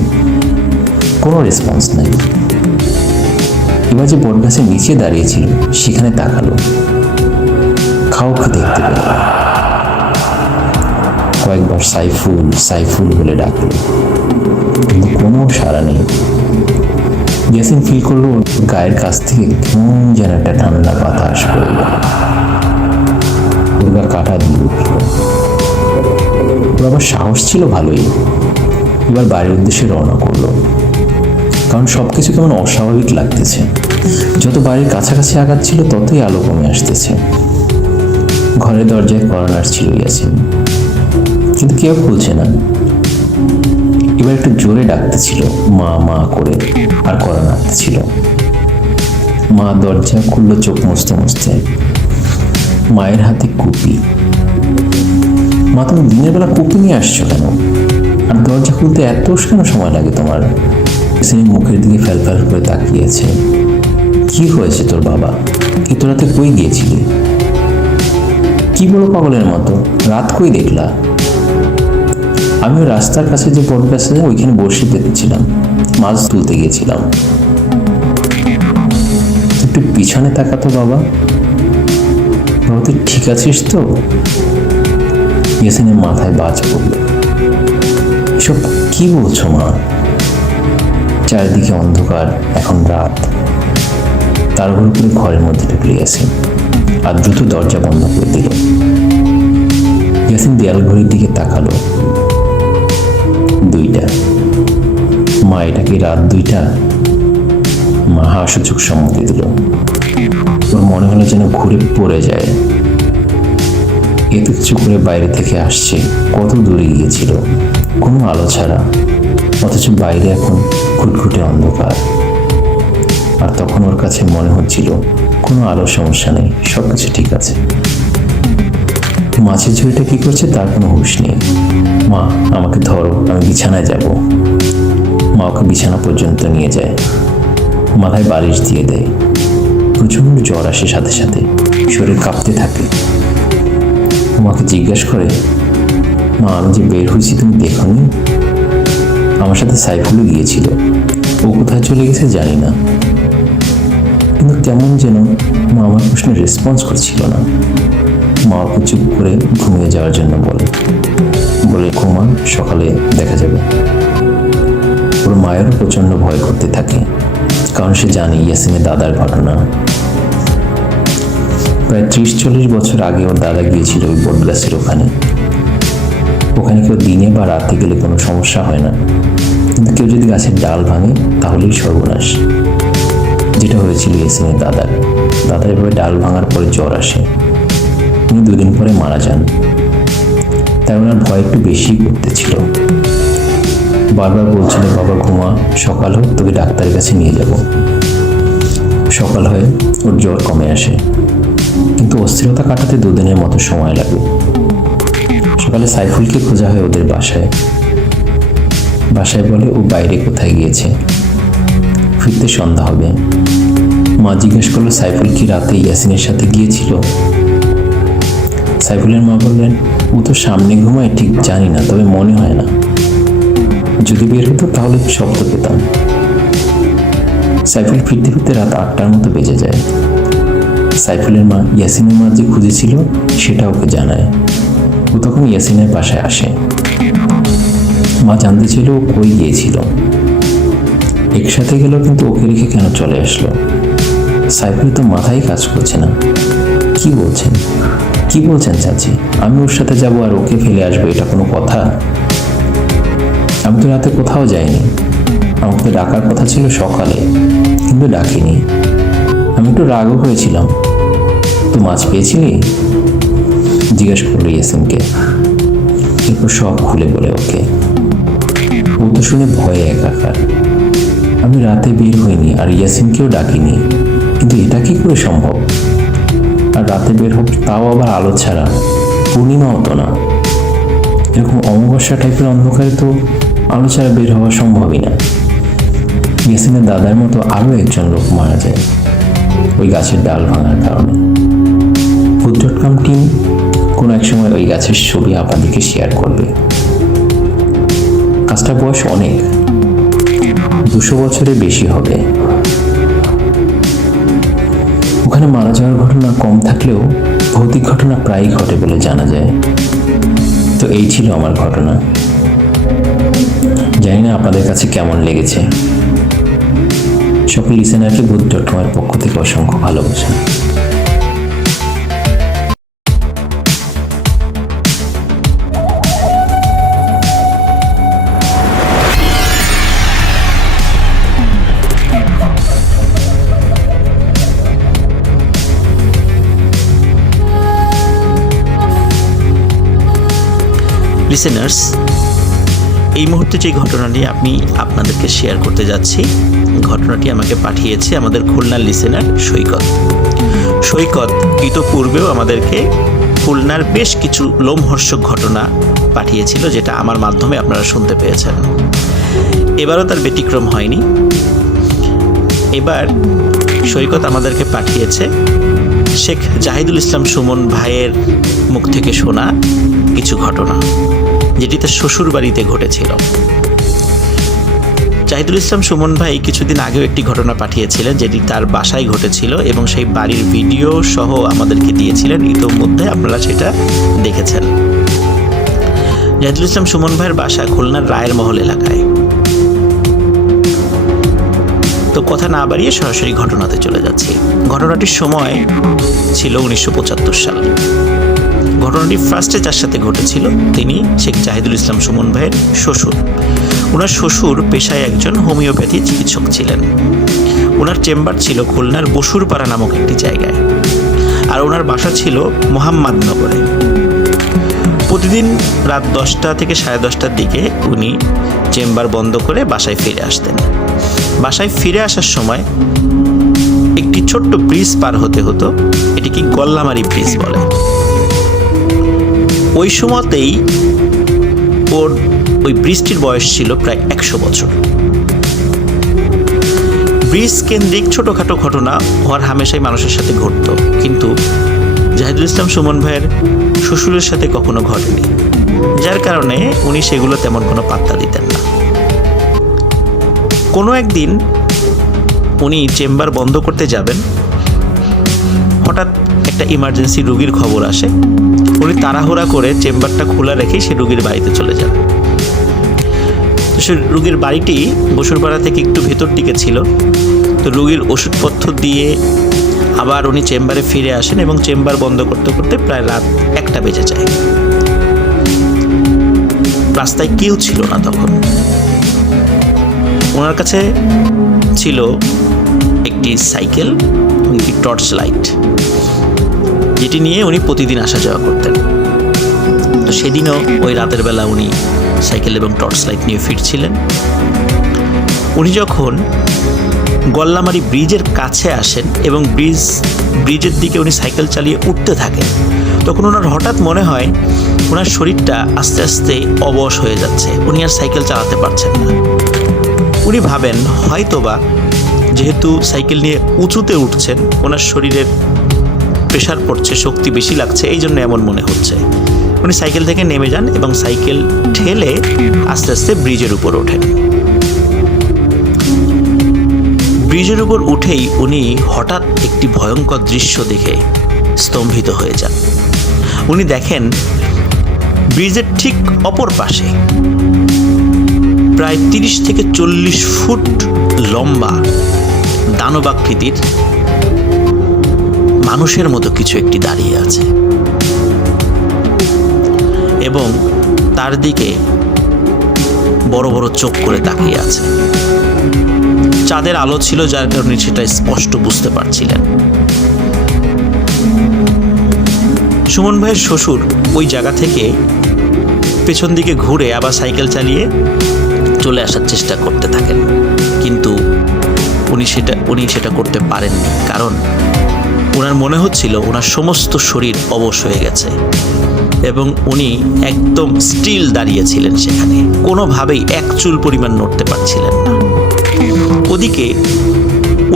কোনো রেসপন্স নাই। এবার যে বট গাছের নিচে দাঁড়িয়েছিল সেখানে তাকালো, কাউকে দেখতে পেল। কয়েকবার সাইফুল সাইফুল বলে ডাকলো, কিন্তু কোনো সাড়া নেই। ইয়াসিন ফিল করলো গায়ের কাছ থেকে কেমন যেন একটা ঠান্ডা বাতাস পড়ে গেল। ওর গা কাটা দিয়ে উঠল। ওর আবার সাহস ছিল ভালোই। এবার বাড়ির উদ্দেশ্যে রওনা করলো, কারণ সবকিছু কেমন অস্বাভাবিক লাগতেছে। যত বাড়ির কাছাকাছি আগাচ্ছিল ততই আলো কমে আসতেছে। ঘরের দরজায় কড়া নাড়ছিল ইয়াসিন, কিন্তু কেউ খুলছে না। এবার একটু জোরে ডাকতেছিল মা মা করে, আর কড়া নাড়তেছিল। মা দরজা খুললো চোখ মুছতে মুছতে। মায়ের হাতে কুপি। মা, তুমি দিনের বেলা কুপি নিয়ে আসছো কেন? আর দরজা খুলতে এত কেন সময় লাগে তোমার? ইয়াসিনের মুখের দিকে ফ্যাল ফ্যাল করে তাকিয়েছে। কি হয়েছে তোর বাবা? এত রাতে কই গিয়েছিলি? কি বলো পাগলের মতো? রাত কই দেখলা? আমিও রাস্তার কাছে যে বট গাছ আছে ওইখানে বড়শি পেতেছিলাম, মাছ তুলতে গিয়েছিলাম। একটু পিছনে তাকাতো বাবা। বাবা তুই ঠিক আছিস তো? ইয়াসিনের মাথায় বাজ পড়ল। এসব কি বলছো মা? চারিদিকে অন্ধকার, এখন রাত। তাড়াহুড়ো করে ঘরের মধ্যে ঢুকলে ইয়াসিন, আর দ্রুত দরজা বন্ধ করে দিল। ইয়াসিন দেয়াল ঘড়ির দিকে তাকালো, 2টা। মা, এটা কি রাত 2টা? মা হাসূচক সম্মতি দিল। ওর মনে মনে হলো যেন ঘুরে পড়ে যায়। এত কিছু করে বাইরে থেকে আসছে, কত দূরে গিয়েছিল, কোনো আলো ছাড়া, অথচ বাইরে এখন ঘুটঘুটে অন্ধকার। আর তখন ওর কাছে মনে হচ্ছিল কোনো আলোর সমস্যা নেই, সব কিছু ঠিক আছে। মাছের ঝুড়িটা কি করছে তার কোনো হুঁশ নেই। মা, আমাকে ধরো, আমি বিছানায় যাব। মা ওকে বিছানা পর্যন্ত নিয়ে যায়, মাথায় বালিশ দিয়ে দেয়। প্রচণ্ড জ্বর আসে, সাথে সাথে শরীর কাঁপতে থাকে। মাকে জিজ্ঞাসা করে, মা আমি যে বের হয়েছি তুমি দেখোনি? আমার সাথে সাইফুলও গিয়েছিল, ও কোথায় চলে গেছে জানি না। কিন্তু কেমন যেন মা আমার প্রশ্নের রেসপন্স করছিল না। মা ওকে চুপ করে ঘুমিয়ে যাওয়ার জন্য বলে ঘুমা, সকালে দেখা যাবে। ওর মায়েরও প্রচণ্ড ভয় করতে থাকে, কারণ সে জানে ইয়াসিনের দাদার ঘটনা। প্রায় 30-40 বছর আগে ওর দাদা গিয়েছিল ওই বট গাছের ওখানে কেউ দিনে বা রাতে গেলে কোনো সমস্যা হয় না, কিন্তু কেউ যদি গাছের ডাল ভাঙে তাহলেই সর্বনাশ। যেটা হয়েছিল ইয়াসিনের দাদার এভাবে ডাল ভাঙার পরে জ্বর আসে, উনি 2 দিন পরে মারা যান। তাই ওনার ভয় একটু বেশি করতেছিল। বারবার বলছিল, বাবা ঘুমা, সকাল হোক তোকে ডাক্তারের কাছে নিয়ে যাব। সকাল হয়ে ওর জ্বর কমে আসে, কিন্তু অস্থিরতা কাটাতে 2 দিনের মতো সময় লাগে। সকালে সাইফুলকে খোঁজা হয় ওদের বাসায় বলে ও বাইরে কোথায় গিয়েছে, ফিরতে সন্ধ্যা হবে। মা জিজ্ঞেস করলো, সাইফুল কি রাতে ইয়াসিনের সাথে গিয়েছিল? সাইফুলের মা বললেন, ও তো সামনে ঘুমায়, ঠিক জানি না, তবে মনে হয় না। যদি বের হতো তাহলে শব্দ পেতাম। সাইফুল ফিরতে ফিরতে রাত 8টার মতো বেজে যায়। সাইফুলের মা ইয়াসিনের মা যে খুঁজেছিল সেটা ওকে জানায়। ও তখন ইয়াসিনের বাসায় আসে। মা জানতে ছিল ও কই গিয়েছিল, একসাথে গেল, কিন্তু ওকে রেখে কেন চলে আসলো? সাইফুল তো মাথায় কাজ করছে না। কি বলছেন চাচি? আমি ওর সাথে যাব আর ওকে ফেলে আসবো, এটা কোনো কথা? আমি তো রাতে কোথাও যাইনি, আমাকে তো ডাকার কথা ছিল সকালে, কিন্তু ডাকিনি। আমি একটু রাগও হয়েছিলাম। তো মাছ পেয়েছিলি? জিজ্ঞেস করলো ইয়াসিনকে। এরপর সব খুলে বলে ওকে। ও তো শুনে ভয়ে একাকার। আমি রাতে বের হইনি আর ইয়াসিনকেও ডাকিনি, কিন্তু এটা কি করে সম্ভব? আর রাতে বের হোক তাও আবার আলো ছাড়া, পূর্ণিমা হতো না। এরকম অমাবস্যা টাইপের অন্ধকারে তো আলো ছাড়া বের হওয়া সম্ভবই না। ইয়াসিনের দাদার মতো আরও একজন লোক মারা যায় ওই গাছের ডাল ভাঙার কারণে। ভূত.com টিম কোনো এক সময় ওই গাছের ছবি আপনাদেরকে শেয়ার করবে। গাছটার বয়স অনেক, 200 বছরের বেশি হবে। ওখানে মারা যাওয়ার ঘটনা কম থাকলেও ভৌতিক ঘটনা প্রায়ই ঘটে বলে জানা যায়। তো এই ছিল আমার ঘটনা। জানি না আপনাদের কাছে কেমন লেগেছে। সকল লিসেনারকে ভূত.com এর পক্ষ থেকে অসংখ্য ভালোবাসা। লিসেনার্স, এই মুহূর্তে যে ঘটনাটি আমি আপনাদেরকে শেয়ার করতে যাচ্ছি, ঘটনাটি আমাকে পাঠিয়েছে আমাদের খুলনার লিসেনার সৈকত। ইতোপূর্বেও আমাদেরকে খুলনার বেশ কিছু লোমহর্ষক ঘটনা পাঠিয়েছিল, যেটা আমার মাধ্যমে আপনারা শুনতে পেয়েছেন। এবারও তার ব্যতিক্রম হয়নি। এবার সৈকত আমাদেরকে পাঠিয়েছে শেখ জাহিদুল ইসলাম সুমন ভাইয়ের মুখ থেকে শোনা কিছু ঘটনা, যেটি তার শ্বশুর বাড়িতে ঘটেছিল। জাহিদুল ইসলাম সুমন ভাই কিছুদিন আগেও একটি ঘটনা পাঠিয়েছিলেন, যেটি তার বাসায় ঘটেছিল এবং সেই বাড়ির ভিডিও সহ আমাদেরকে দিয়েছিলেন। ইতোমধ্যে আপনারা সেটা দেখেছেন। জাহিদুল ইসলাম সুমন ভাইয়ের বাসা খুলনার রায়ের মহল এলাকায়। তো কথা না বাড়িয়ে সরাসরি ঘটনাতে চলে যাচ্ছি। ঘটনাটির সময় ছিল 1975 সাল। ঘটনাটি ফার্স্টে যার সাথে ঘটেছিল তিনি শেখ জাহিদুল ইসলাম সুমন ভাইয়ের শ্বশুর। ওনার শ্বশুর পেশায় একজন হোমিওপ্যাথি চিকিৎসক ছিলেন। ওনার চেম্বার ছিল খুলনার বসুরপাড়া নামক একটি জায়গায়। আর ওনার বাসা ছিল মোহাম্মদনগরে। প্রতিদিন রাত 10টা থেকে 10:30টার দিকে উনি চেম্বার বন্ধ করে বাসায় ফিরে আসতেন। বাসায় ফিরে আসার সময় একটি ছোট্ট ব্রিজ পার হতে হতো, এটিকে গল্লামারি ব্রিজ বলে। ওই সময়তেই ওর ওই ব্রিজটির বয়স ছিল প্রায় 100 বছর। ব্রিজ কেন্দ্রিক ছোটোখাটো ঘটনা হওয়ার হামেশাই মানুষের সাথে ঘটত, কিন্তু জাহিদুল ইসলাম সুমন ভাইয়ের শ্বশুরের সাথে কখনো ঘটেনি, যার কারণে উনি সেগুলো তেমন কোনো পাত্তা দিতেন না। কোনো একদিন উনি চেম্বার বন্ধ করতে যাবেন, হঠাৎ একটা ইমার্জেন্সি রুগীর খবর আসে। উনি তাড়াহুড়া করে চেম্বারটা খোলা রেখেই সে রুগীর বাড়িতে চলে যান। তো সে রুগীর বাড়িটি বসুরপাড়া থেকে একটু ভেতর দিকে ছিল। তো রুগীর ওষুধপত্র দিয়ে আবার উনি চেম্বারে ফিরে আসেন এবং চেম্বার বন্ধ করতে করতে প্রায় রাত 1টা বেজে যায়। রাস্তায় কেউ ছিল না তখন। ওনার কাছে ছিল একটি সাইকেল, একটি টর্চ লাইট, যেটি নিয়ে উনি প্রতিদিন আসা যাওয়া করতেন। তো সেদিনও ওই রাতের বেলা উনি সাইকেল এবং টর্চ লাইট নিয়ে ফিরছিলেন। উনি যখন গল্লামারি ব্রিজের কাছে আসেন এবং ব্রিজের দিকে উনি সাইকেল চালিয়ে উঠতে থাকেন, তখন ওনার হঠাৎ মনে হয় ওনার শরীরটা আস্তে আস্তে অবশ হয়ে যাচ্ছে, উনি আর সাইকেল চালাতে পারছেন না। উনি ভাবেন হয়তোবা যেহেতু সাইকেল নিয়ে উঁচুতে উঠছেন, ওনার শরীরের প্রেশার পড়ছে, শক্তি বেশি লাগছে, এই জন্য এমন মনে হচ্ছে। উনি সাইকেল থেকে নেমে যান এবং সাইকেল ঠেলে আস্তে আস্তে ব্রিজের উপর ওঠেন। ব্রিজের উপর উঠেই উনি হঠাৎ একটি ভয়ঙ্কর দৃশ্য দেখে স্তম্ভিত হয়ে যান। উনি দেখেন ব্রিজের ঠিক অপর পাশে প্রায় 30 থেকে 40 ফুট লম্বা দানবাকৃতির মানুষের মতো কিছু একটি দাঁড়িয়ে আছে এবং তার দিকে বড় বড় চোখ করে তাকিয়ে আছে। চাঁদের আলো ছিল, যার কারণে সেটা স্পষ্ট বুঝতে পারছিলেন। সুমন ভাইয়ের শ্বশুর ওই জায়গা থেকে পেছন দিকে ঘুরে আবার সাইকেল চালিয়ে চলে আসার চেষ্টা করতে থাকেন, কিন্তু উনি সেটা করতে পারেননি, কারণ ওনার মনে হচ্ছিল ওনার সমস্ত শরীর অবশ হয়ে গেছে এবং উনি একদম স্টিল দাঁড়িয়েছিলেন সেখানে, কোনোভাবেই এক চুল পরিমাণ নড়তে পারছিলেন না। ওদিকে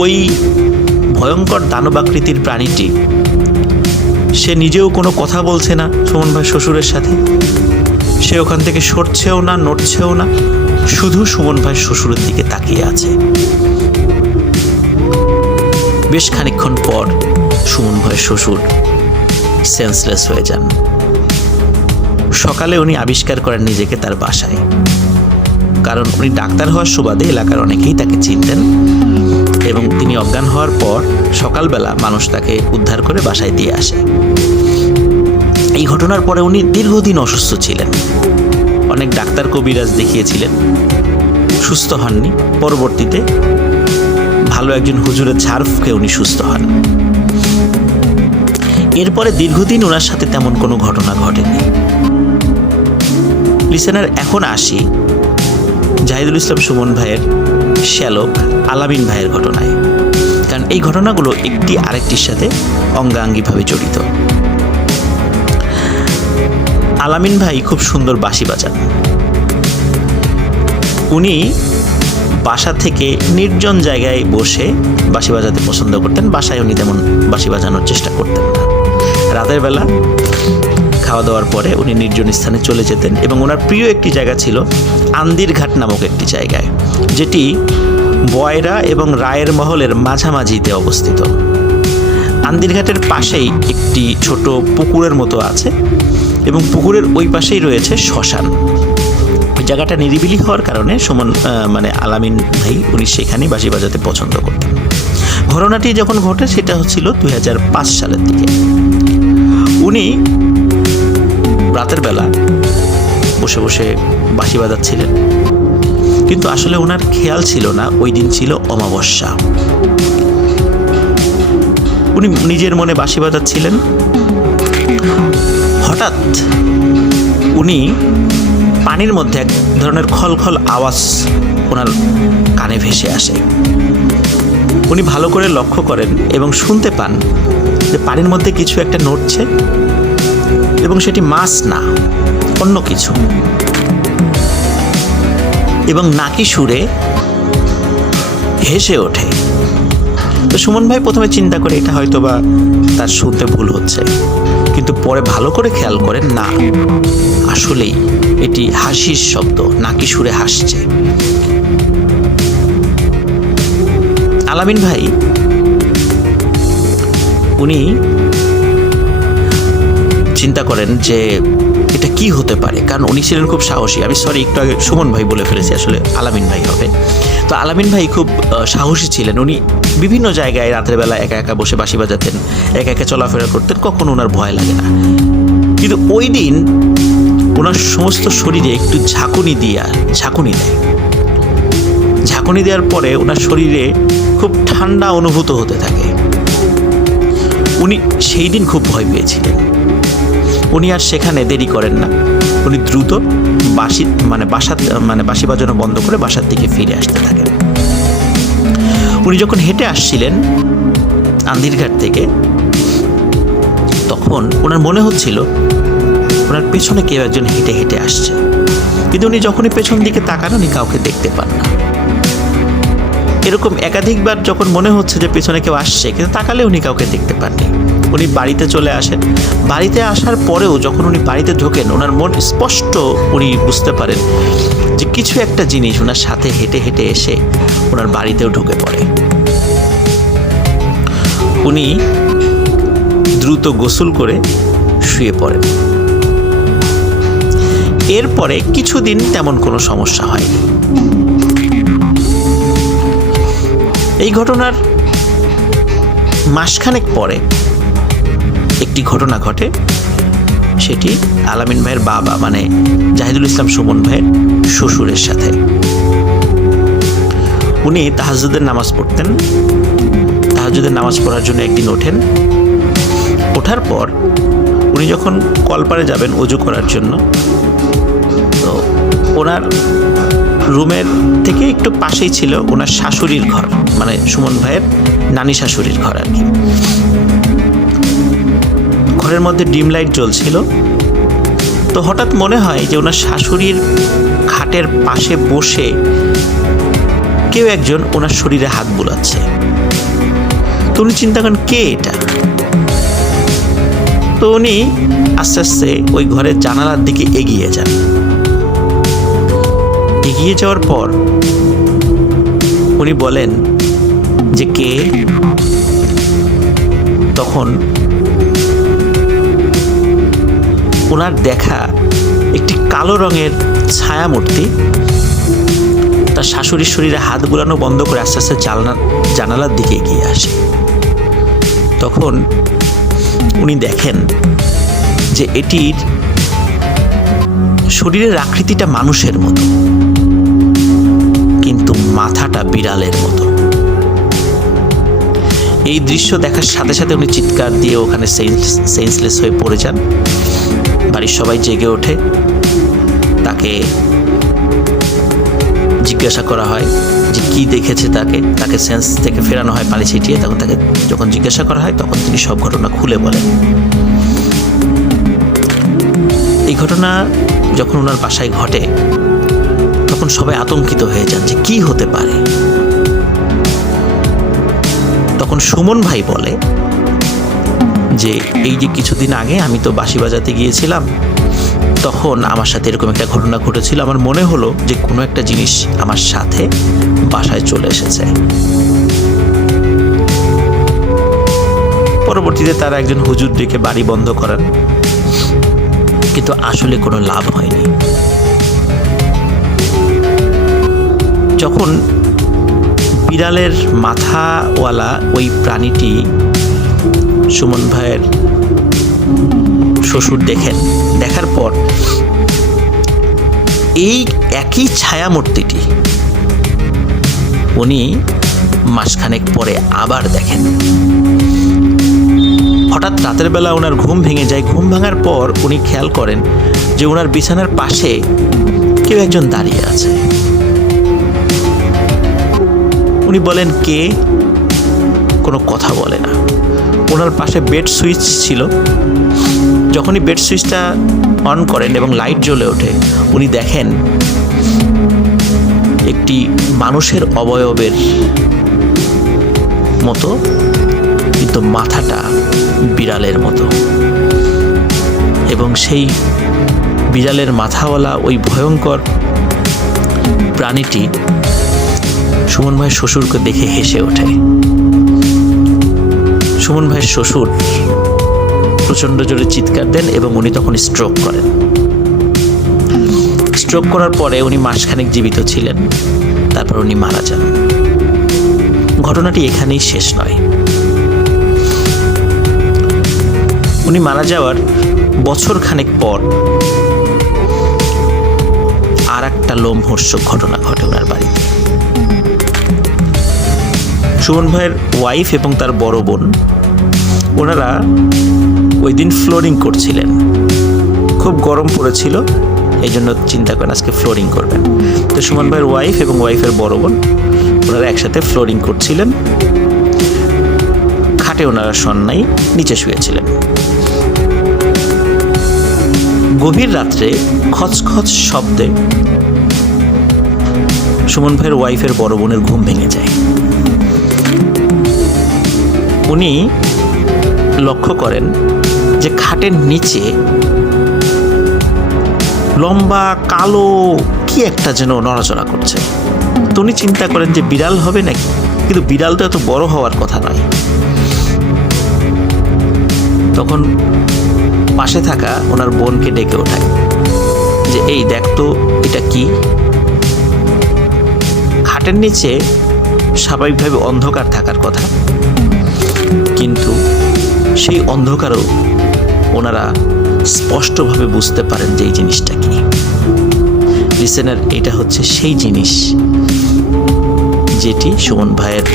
ওই ভয়ঙ্কর দানবাকৃতির প্রাণীটি, সে নিজেও কোনো কথা বলছে না সুমন ভাই শ্বশুরের সাথে, সে ওখান থেকে সরছেও না, নড়ছেও না, শুধু সুমন ভাই শ্বশুরের দিকে তাকিয়ে আছে। বেশ খানিকক্ষণ পর সুমন ভাই শ্বশুর সেন্সলেস হয়ে যান। সকালে উনি আবিষ্কার করেন নিজেকে তার বাসায়, কারণ উনি ডাক্তার হওয়ার সুবাদে এলাকার অনেকেই তাকে চিনতেন এবং তিনি অজ্ঞান হওয়ার পর সকালবেলা মানুষ তাকে উদ্ধার করে বাসায় দিয়ে আসে। এই ঘটনার পরে উনি দীর্ঘদিন অসুস্থ ছিলেন, অনেক ডাক্তার কবিরাজ দেখিয়েছিলেন, সুস্থ হননি। পরবর্তীতে ভালো একজন হুজুরের ঝাড়ফুঁকে উনি সুস্থ হন। এরপরে দীর্ঘদিন ওনার সাথে তেমন কোনো ঘটনা ঘটেনি। লিসেনার, এখন আসি জাহিদুল ইসলাম সুমন ভাইয়ের শ্যালক আলামিন ভাইয়ের ঘটনায়, কারণ এই ঘটনাগুলো একটি আরেকটির সাথে অঙ্গাঙ্গিভাবে জড়িত। আলামিন ভাই খুব সুন্দর বাঁশি বাজান। উনি বাসা থেকে নির্জন জায়গায় বসে বাঁশি বাজাতে পছন্দ করতেন। বাসায় উনি তেমন বাঁশি বাজানোর চেষ্টা করতেন না। রাতের বেলা খাওয়া দাওয়ার পরে উনি নির্জন স্থানে চলে যেতেন এবং ওনার প্রিয় একটি জায়গা ছিল আন্দিরঘাট নামক একটি জায়গায়, যেটি বয়রা এবং রায়ের মহলের মাঝামাঝিতে অবস্থিত। আন্দিরঘাটের পাশেই একটি ছোট পুকুরের মতো আছে এবং পুকুরের ওই পাশেই রয়েছে শ্মশান। ওই জায়গাটা নিরিবিলি হওয়ার কারণে আলামিন ভাই উনি সেখানেই বাঁশি বাজাতে পছন্দ করতেন। ঘটনাটি যখন ঘটে সেটা হচ্ছিল 2005 সালের দিকে। উনি রাতের বেলা বসে বসে বাঁশি বাজাচ্ছিলেন, কিন্তু আসলে ওনার খেয়াল ছিল না ওই দিন ছিল অমাবস্যা। উনি নিজের মনে বাঁশি বাজাচ্ছিলেন। হঠাৎ উনি পানির মধ্যে এক ধরনের খলখল আওয়াজ ওনার কানে ভেসে আসে। উনি ভালো করে লক্ষ্য করেন এবং শুনতে পান যে পানির মধ্যে কিছু একটা নড়ছে এবং সেটি মাছ না, অন্য কিছু, এবং নাকি সুরে হেসে ওঠে। তো সুমন ভাই প্রথমে চিন্তা করে এটা হয়তো বা তার শুনতে ভুল হচ্ছে, কিন্তু পরে ভালো করে খেয়াল করেন না, আসলেই এটি হাসির শব্দ, নাকি সুরে হাসছে। আলামিন ভাই উনি চিন্তা করেন যে এটা কি হতে পারে, কারণ উনি ছিলেন খুব সাহসী। আমি সরি, একটু আগে সুমন ভাই বলে ফেলেছি, আসলে আলামিন ভাই হবে। তো আলামিন ভাই খুব সাহসী ছিলেন। উনি বিভিন্ন জায়গায় রাতের বেলা একা একা বসে বাঁশি বাজাতেন, একা একা চলাফেরা করতেন, কখনো ওনার ভয় লাগে না। কিন্তু ওই দিন ওনার সমস্ত শরীরে একটু ঝাঁকুনি দেয়। ঝাঁকুনি দেওয়ার পরে ওনার শরীরে খুব ঠান্ডা অনুভূত হতে থাকে। উনি সেই দিন খুব ভয় পেয়েছিলেন। উনি আর সেখানে দেরি করেন না, উনি দ্রুত বাঁশি বাজানো বন্ধ করে বাসার দিকে ফিরে আসতে থাকেন। উনি যখন হেঁটে আসছিলেন আন্দিরঘাট থেকে, তখন ওনার মনে হচ্ছিল ওনার পেছনে কেউ একজন হেঁটে হেঁটে আসছে, কিন্তু উনি যখনই পেছন দিকে তাকান উনি কাউকে দেখতে পান না। এরকম একাধিকবার যখন মনে হচ্ছে যে পেছনে কেউ আসছে, কিন্তু তাকালে উনি কাউকে দেখতে পাননি। উনি বাড়িতে চলে আসেন। বাড়িতে আসার পরেও যখন উনি বাড়িতে ঢোকেন, ওনার মন স্পষ্ট উনি বুঝতে পারেন যে কিছু একটা জিনিস ওনার সাথে হেঁটে হেঁটে এসে ওনার বাড়িতেও ঢুকে পড়ে। উনি দ্রুত গোসল করে শুয়ে পড়েন। এরপরে কিছুদিন তেমন কোনো সমস্যা হয়নি। এই ঘটনার মাসখানেক পরে একটি ঘটনা ঘটে। সেটি আলামিন ভাইয়ের বাবা মানে জাহিদুল ইসলাম সুমন ভাইয়ের শ্বশুরের সাথে। উনি তাহাজ্জুদের নামাজ পড়তেন। তাহাজ্জুদের নামাজ পড়ার জন্য একদিন ওঠেন। ওঠার পর উনি যখন কলপারে যাবেন ওযু করার জন্য, তো ওনার রুমের থেকে একটু পাশেই ছিল ওনার শাশুড়ির ঘর, মানে সুমন ভাইয়ের নানি শাশুড়ির ঘর আর কি। ঘরের মধ্যে ডিম লাইট জ্বলছিল। তো হঠাৎ মনে হয় যে ওনার শাশুড়ির খাটের পাশে বসে কেউ একজন ওনার শরীরে হাত বুলাচ্ছে। তো উনি চিন্তা করেন কে এটা। তো উনি আস্তে আস্তে ওই ঘরের জানালার দিকে এগিয়ে যান। এগিয়ে যাওয়ার পর উনি বলেন যে কে। তখন ওনার দেখা একটি কালো রঙের ছায়ামূর্তি তার শাশুড়ির শরীরে হাত বুলানো বন্ধ করে আস্তে আস্তে জানালার দিকে এগিয়ে আসে। তখন উনি দেখেন যে এটির শরীরের আকৃতিটা মানুষের মতো, কিন্তু মাথাটা বিড়ালের মতো। এই দৃশ্য দেখার সাথে সাথে উনি চিৎকার দিয়ে ওখানে সেন্সলেস হয়ে পড়ে যান। বাড়ির সবাই জেগে ওঠে। তাকে জিজ্ঞাসা করা হয় যে কি দেখেছে। তাকে সেন্স থেকে ফেরানো হয় পানি ছিটিয়ে। তখন তাকে যখন জিজ্ঞাসা করা হয় তখন তিনি সব ঘটনা খুলে বলেন। এই ঘটনা যখন ওনার বাসায় ঘটে তখন সবাই আতঙ্কিত হয়ে যান যে কি হতে পারে। তখন সুমন ভাই বলে যে এই যে কিছুদিন আগে আমি তো বাঁশি বাজাতে গিয়েছিলাম, তখন আমার সাথে এরকম একটা ঘটনা ঘটেছিল। আমার মনে হলো যে কোনো একটা জিনিস আমার সাথে বাসায় চলে এসেছে। পরবর্তীতে তারা একজন হুজুর ডেকে বাড়ি বন্ধ করান, কিন্তু আসলে কোনো লাভ হয়নি। যখন বিড়ালের মাথাওয়ালা ওই প্রাণীটি সুমন ভাইয়ের শ্বশুর দেখার পর এই একই ছায়ামূর্তিটি উনি মাসখানেক পরে আবার দেখেন। হঠাৎ রাতের বেলা ওনার ঘুম ভেঙে যায়। ঘুম ভাঙার পর উনি খেয়াল করেন যে ওনার বিছানার পাশে কেউ একজন দাঁড়িয়ে আছে। উনি বলেন, কে? কোনো কথা বলে না। ওনার পাশে বেড সুইচ ছিল। যখনই বেড সুইচটা অন করেন এবং লাইট জ্বলে ওঠে, উনি দেখেন একটি মানুষের অবয়বের মতো, কিন্তু মাথাটা বিড়ালের মতো। এবং সেই বিড়ালের মাথাওয়ালা ওই ভয়ঙ্কর প্রাণীটি সুমন ভাইয়ের শ্বশুরকে দেখে হেসে ওঠে। সুমন ভাইয়ের শ্বশুর প্রচণ্ড জোরে চিৎকার দেন এবং উনি তখন স্ট্রোক করেন। স্ট্রোক করার পরে উনি মাসখানেক জীবিত ছিলেন, তারপর উনি মারা যান। ঘটনাটি এখানেই শেষ নয়। উনি মারা যাওয়ার বছর খানেক পর আর একটা লোমহর্ষক ঘটনা ঘটে ওনার বাড়িতে। সুমন ভাইয়ের ওয়াইফ এবং তার বড় বোন, ওনারা ওই দিন ফ্লোরিং করছিলেন। খুব গরম পড়েছিল, এই জন্য চিন্তা করেন আজকে ফ্লোরিং করবেন। তো সুমন ভাইয়ের ওয়াইফ এবং ওয়াইফের বড় বোন ওনারা একসাথে ফ্লোরিং করছিলেন। খাটে ওনারা শন নাই, নিচে শুয়েছিলেন। গভীর রাত্রে খচখচ শব্দে সুমন ভাইয়ের ওয়াইফের বড় বোনের ঘুম ভেঙে যায়। উনি লক্ষ্য করেন যে খাটের নিচে লম্বা কালো কি একটা যেন নড়াচড়া করছে। তো উনি চিন্তা করেন যে বিড়াল হবে নাকি, কিন্তু বিড়াল তো এত বড় হওয়ার কথা নয়। তখন পাশে থাকা ওনার বোনকে ডেকে ওঠায় যে, এই দেখ তো এটা কি। খাটের নিচে স্বাভাবিকভাবে অন্ধকার থাকার কথা, কিন্তু সেই অন্ধকারও ওনারা স্পষ্টভাবে বুঝতে পারেন যে এই জিনিসটা কি। লিসেনার, এটা হচ্ছে সেই জিনিস যেটি সুমন ভাইয়ের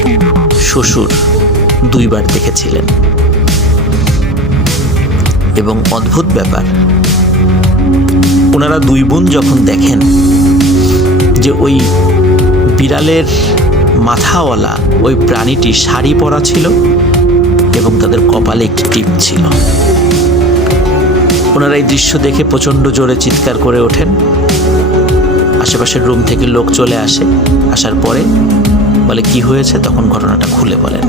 শ্বশুর 2 বার দেখেছিলেন। এবং অদ্ভুত ব্যাপার, ওনারা 2 বোন যখন দেখেন যে ওই বিড়ালের মাথাওয়ালা ওই প্রাণীটি শাড়ি পরা ছিল এবং তাদের কপালে একটি টিপ ছিল, ওনারা এই দৃশ্য দেখে প্রচণ্ড জোরে চিৎকার করে ওঠেন। আশেপাশের রুম থেকে লোক চলে আসে। আসার পরে বলে, কি হয়েছে? তখন ঘটনাটা খুলে বলেন।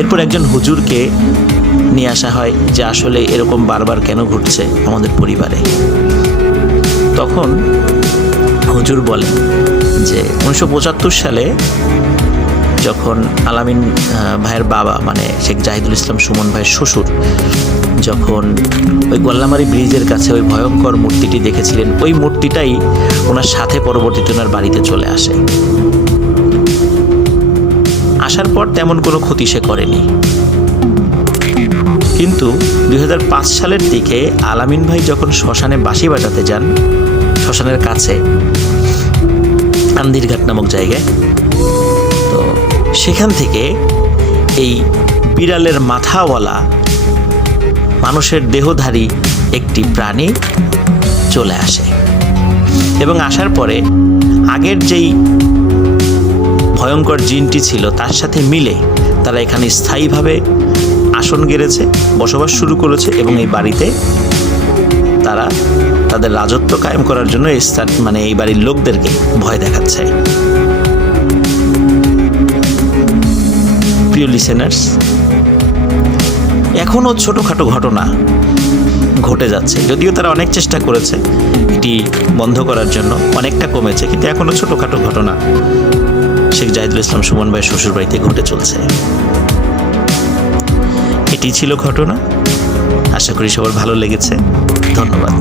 এরপর একজন হুজুরকে নিয়ে আসা হয় যে আসলে এরকম বারবার কেন ঘটছে আমাদের পরিবারে। তখন হুজুর বলেন যে 1975 সালে যখন আলামিন ভাইয়ের বাবা মানে শেখ জাহিদুল ইসলাম সুমন ভাইয়ের শ্বশুর যখন ওই গোল্লামারি ব্রিজের কাছে ওই ভয়ঙ্কর মূর্তিটি দেখেছিলেন, ওই মূর্তিটাই ওনার সাথে পরবর্তীতে ওনার বাড়িতে চলে আসে। আসার পর তেমন কোনো ক্ষতি সে করেনি। কিন্তু 2005 সালের দিকে আলামিন ভাই যখন শ্মশানে বাঁশি বাজাতে যান, শ্মশানের কাছে আন্দিরঘাট নামক জায়গায়, তো সেখান থেকে এই বিড়ালের মাথাওয়ালা মানুষের দেহধারী একটি প্রাণী চলে আসে। এবং আসার পরে আগের যেই ভয়ঙ্কর জিনটি ছিল তার সাথে মিলে তারা এখানে স্থায়ীভাবে আসন গেড়েছে, বসবাস শুরু করেছে এবং এই বাড়িতে তারা তাদের রাজত্ব কায়েম করার জন্য এই বাড়ির লোকদেরকে ভয় দেখাচ্ছে। প্রিয় লিসেনার্স, এখনও ছোটোখাটো ঘটনা ঘটে যাচ্ছে, যদিও তারা অনেক চেষ্টা করেছে এটি বন্ধ করার জন্য, অনেকটা কমেছে, কিন্তু এখনও ছোটোখাটো ঘটনা শেখ জাহিদুল ইসলাম সুমন ভাইয়ের শ্বশুরবাড়িতে ঘটে চলছে। এটি ছিল ঘটনা। আশা করি সবার ভালো লেগেছে। ধন্যবাদ।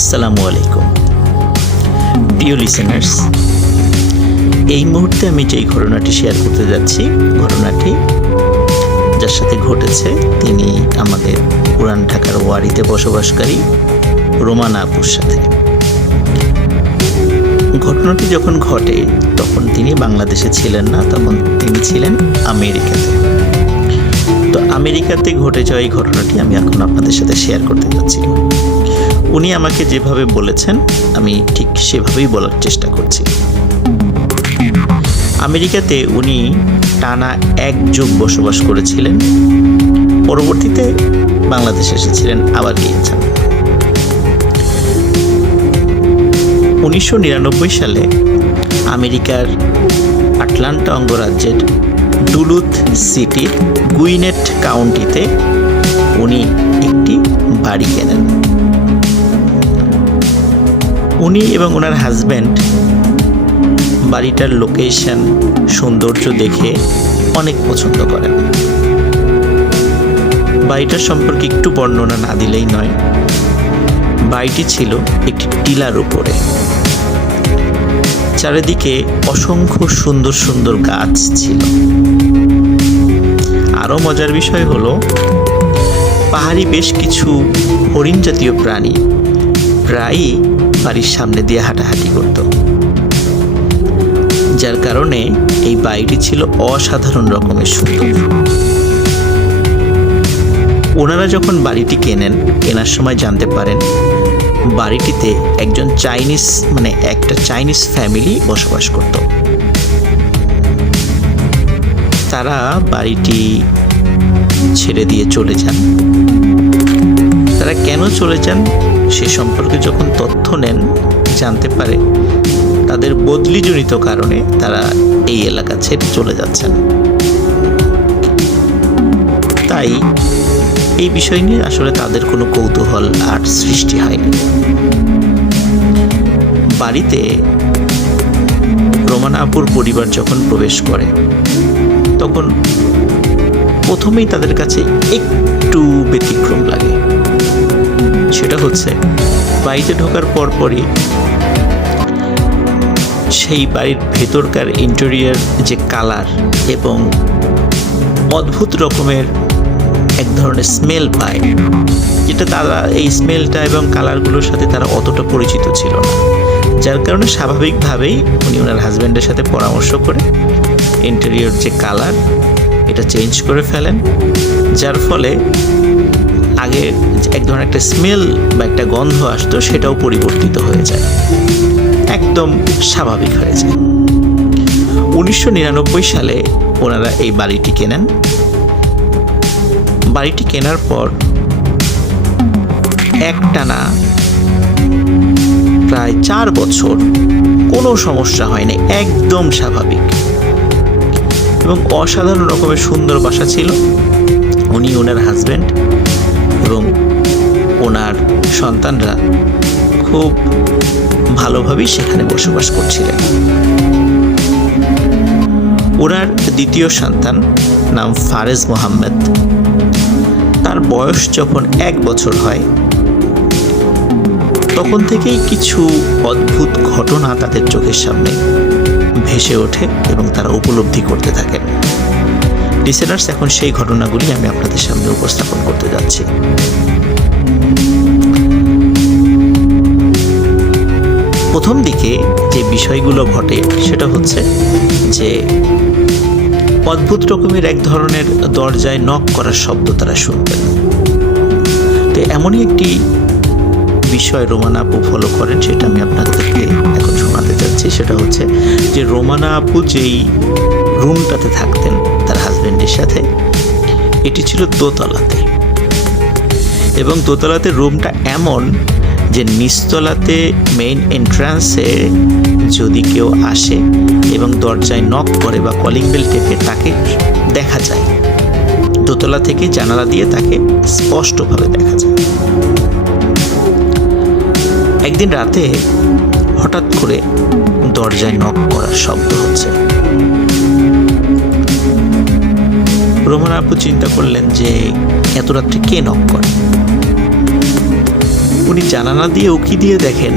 আসসালামু আলাইকুম প্রিয় লিসেনার্স, এই মুহূর্তে আমি যেই ঘটনাটি শেয়ার করতে যাচ্ছি, ঘটনাটি যার সাথে ঘটেছে তিনি আমাদের পুরান ঢাকার ওয়ারিতে বসবাসকারী রোমানা আপুর সাথে। ঘটনাটি যখন ঘটে তখন তিনি বাংলাদেশে ছিলেন না, তখন তিনি ছিলেন আমেরিকাতে। তো আমেরিকাতে ঘটে যাওয়া এই ঘটনাটি আমি এখন আপনাদের সাথে শেয়ার করতে যাচ্ছি। উনি আমাকে যেভাবে বলেছেন আমি ঠিক সেভাবেই বলার চেষ্টা করছি। আমেরিকাতে উনি টানা 1 যুগ বসবাস করেছিলেন, পরবর্তীতে বাংলাদেশে এসেছিলেন, আবার গিয়েছেন। 1999 সালে আমেরিকার আটলান্টা অঙ্গরাজ্যের ডুলুথ সিটির গুইনেট কাউন্টিতে উনি একটি বাড়ি কেনেন। উনি এবং ওনার হাজব্যান্ড বাড়িটার লোকেশন, সৌন্দর্য দেখে অনেক পছন্দ করেন। বাড়িটার সম্পর্কে একটু বর্ণনা না দিলেই নয়। বাড়িটি ছিল একটি টিলার উপরে, চারিদিকে অসংখ্য সুন্দর সুন্দর গাছ ছিল। আরও মজার বিষয় হলো, পাহাড়ি বেশ কিছু হরিণ জাতীয় প্রাণী প্রায়ই বাড়ির সামনে দিয়ে হাঁটাহাঁটি করত, যার কারণে এই বাড়িটি ছিল অসাধারণ রকমের সুন্দর। ওনারা যখন বাড়িটি কেনার সময় জানতে পারেন বাড়িটিতে একটা চাইনিজ ফ্যামিলি বসবাস করত। তারা বাড়িটি ছেড়ে দিয়ে চলে যান। তারা কেন চলে যান সে সম্পর্কে যখন তথ্য নেন, জানতে পারে তাদের বদলিজনিত কারণে তারা এই এলাকা ছেড়ে চলে যাচ্ছেন। তাই এই বিষয় নিয়ে আসলে তাদের কোনো কৌতূহল আর সৃষ্টি হয়নি। বাড়িতে রোমানা আপুর পরিবার যখন প্রবেশ করে তখন প্রথমেই তাদের কাছে একটু ব্যতিক্রম লাগে। সেটা হচ্ছে, বাড়িতে ঢোকার পরপরই সেই বাড়ির ভেতরকার ইন্টেরিয়র যে কালার এবং অদ্ভুত রকমের এক ধরনের স্মেল পায়, যেটা তারা এই স্মেলটা এবং কালারগুলোর সাথে তারা অতটা পরিচিত ছিল না। যার কারণে স্বাভাবিকভাবেই উনি ওনার হাজব্যান্ডের সাথে পরামর্শ করে ইন্টেরিয়র যে কালার এটা চেঞ্জ করে ফেলেন, যার ফলে আগে এক ধরনের একটা স্মেল বা একটা গন্ধ আসতো সেটাও পরিবর্তিত হয়ে যায়, একদম স্বাভাবিক হয়ে যায়। 1999 সালে ওনারা এই বাড়িটি কেনেন। বাড়িটি কেনার পর একটানা প্রায় 4 বছর কোনো সমস্যা হয়নি, একদম স্বাভাবিক এবং অসাধারণ রকমের সুন্দর বাসা ছিল। উনি, ওনার হাজব্যান্ড এবং ওনার সন্তানরা খুব ভালোভাবেই সেখানে বসবাস করছিলেন। ওনার দ্বিতীয় সন্তান নাম ফারেজ মোহাম্মদ। তার বয়স যখন 1 বছর হয় তখন থেকেই কিছু অদ্ভুত ঘটনা তাদের চোখের সামনে ভেসে ওঠে এবং তারা উপলব্ধি করতে থাকেন। লিসেনার্স, এখন সেই ঘটনাগুলি আমি আপনাদের সামনে উপস্থাপন করতে যাচ্ছি। প্রথম দিকে যে বিষয়গুলো ঘটে সেটা হচ্ছে যে অদ্ভুত রকমের এক ধরনের দরজায় নক করার শব্দ তারা শুনতেন। তো এমনই একটি বিষয় রোমানা আপু ফলো করেন, সেটা আমি আপনাদেরকে এখন শোনাতে যাচ্ছি। সেটা হচ্ছে যে রোমানা আপু যেই রুমটাতে থাকতেন তার হাজব্যান্ডের সাথে, এটি ছিল দোতলাতে, এবং দোতলাতে রুমটা এমন যে নিচতলাতে মেইন এন্ট্রান্সে যদি কেউ আসে এবং দরজায় নক করে বা কলিং বেল টেপে তাকে দেখা যায়, দোতলা থেকে জানালা দিয়ে তাকে স্পষ্টভাবে দেখা যায়। একদিন রাতে হঠাৎ করে দরজায় নক করার শব্দ হচ্ছে। রোমানা আপু চিন্তা করলেন যে এত রাত্রে কে নক করে। উনি জানালা দিয়ে উকি দিয়ে দেখেন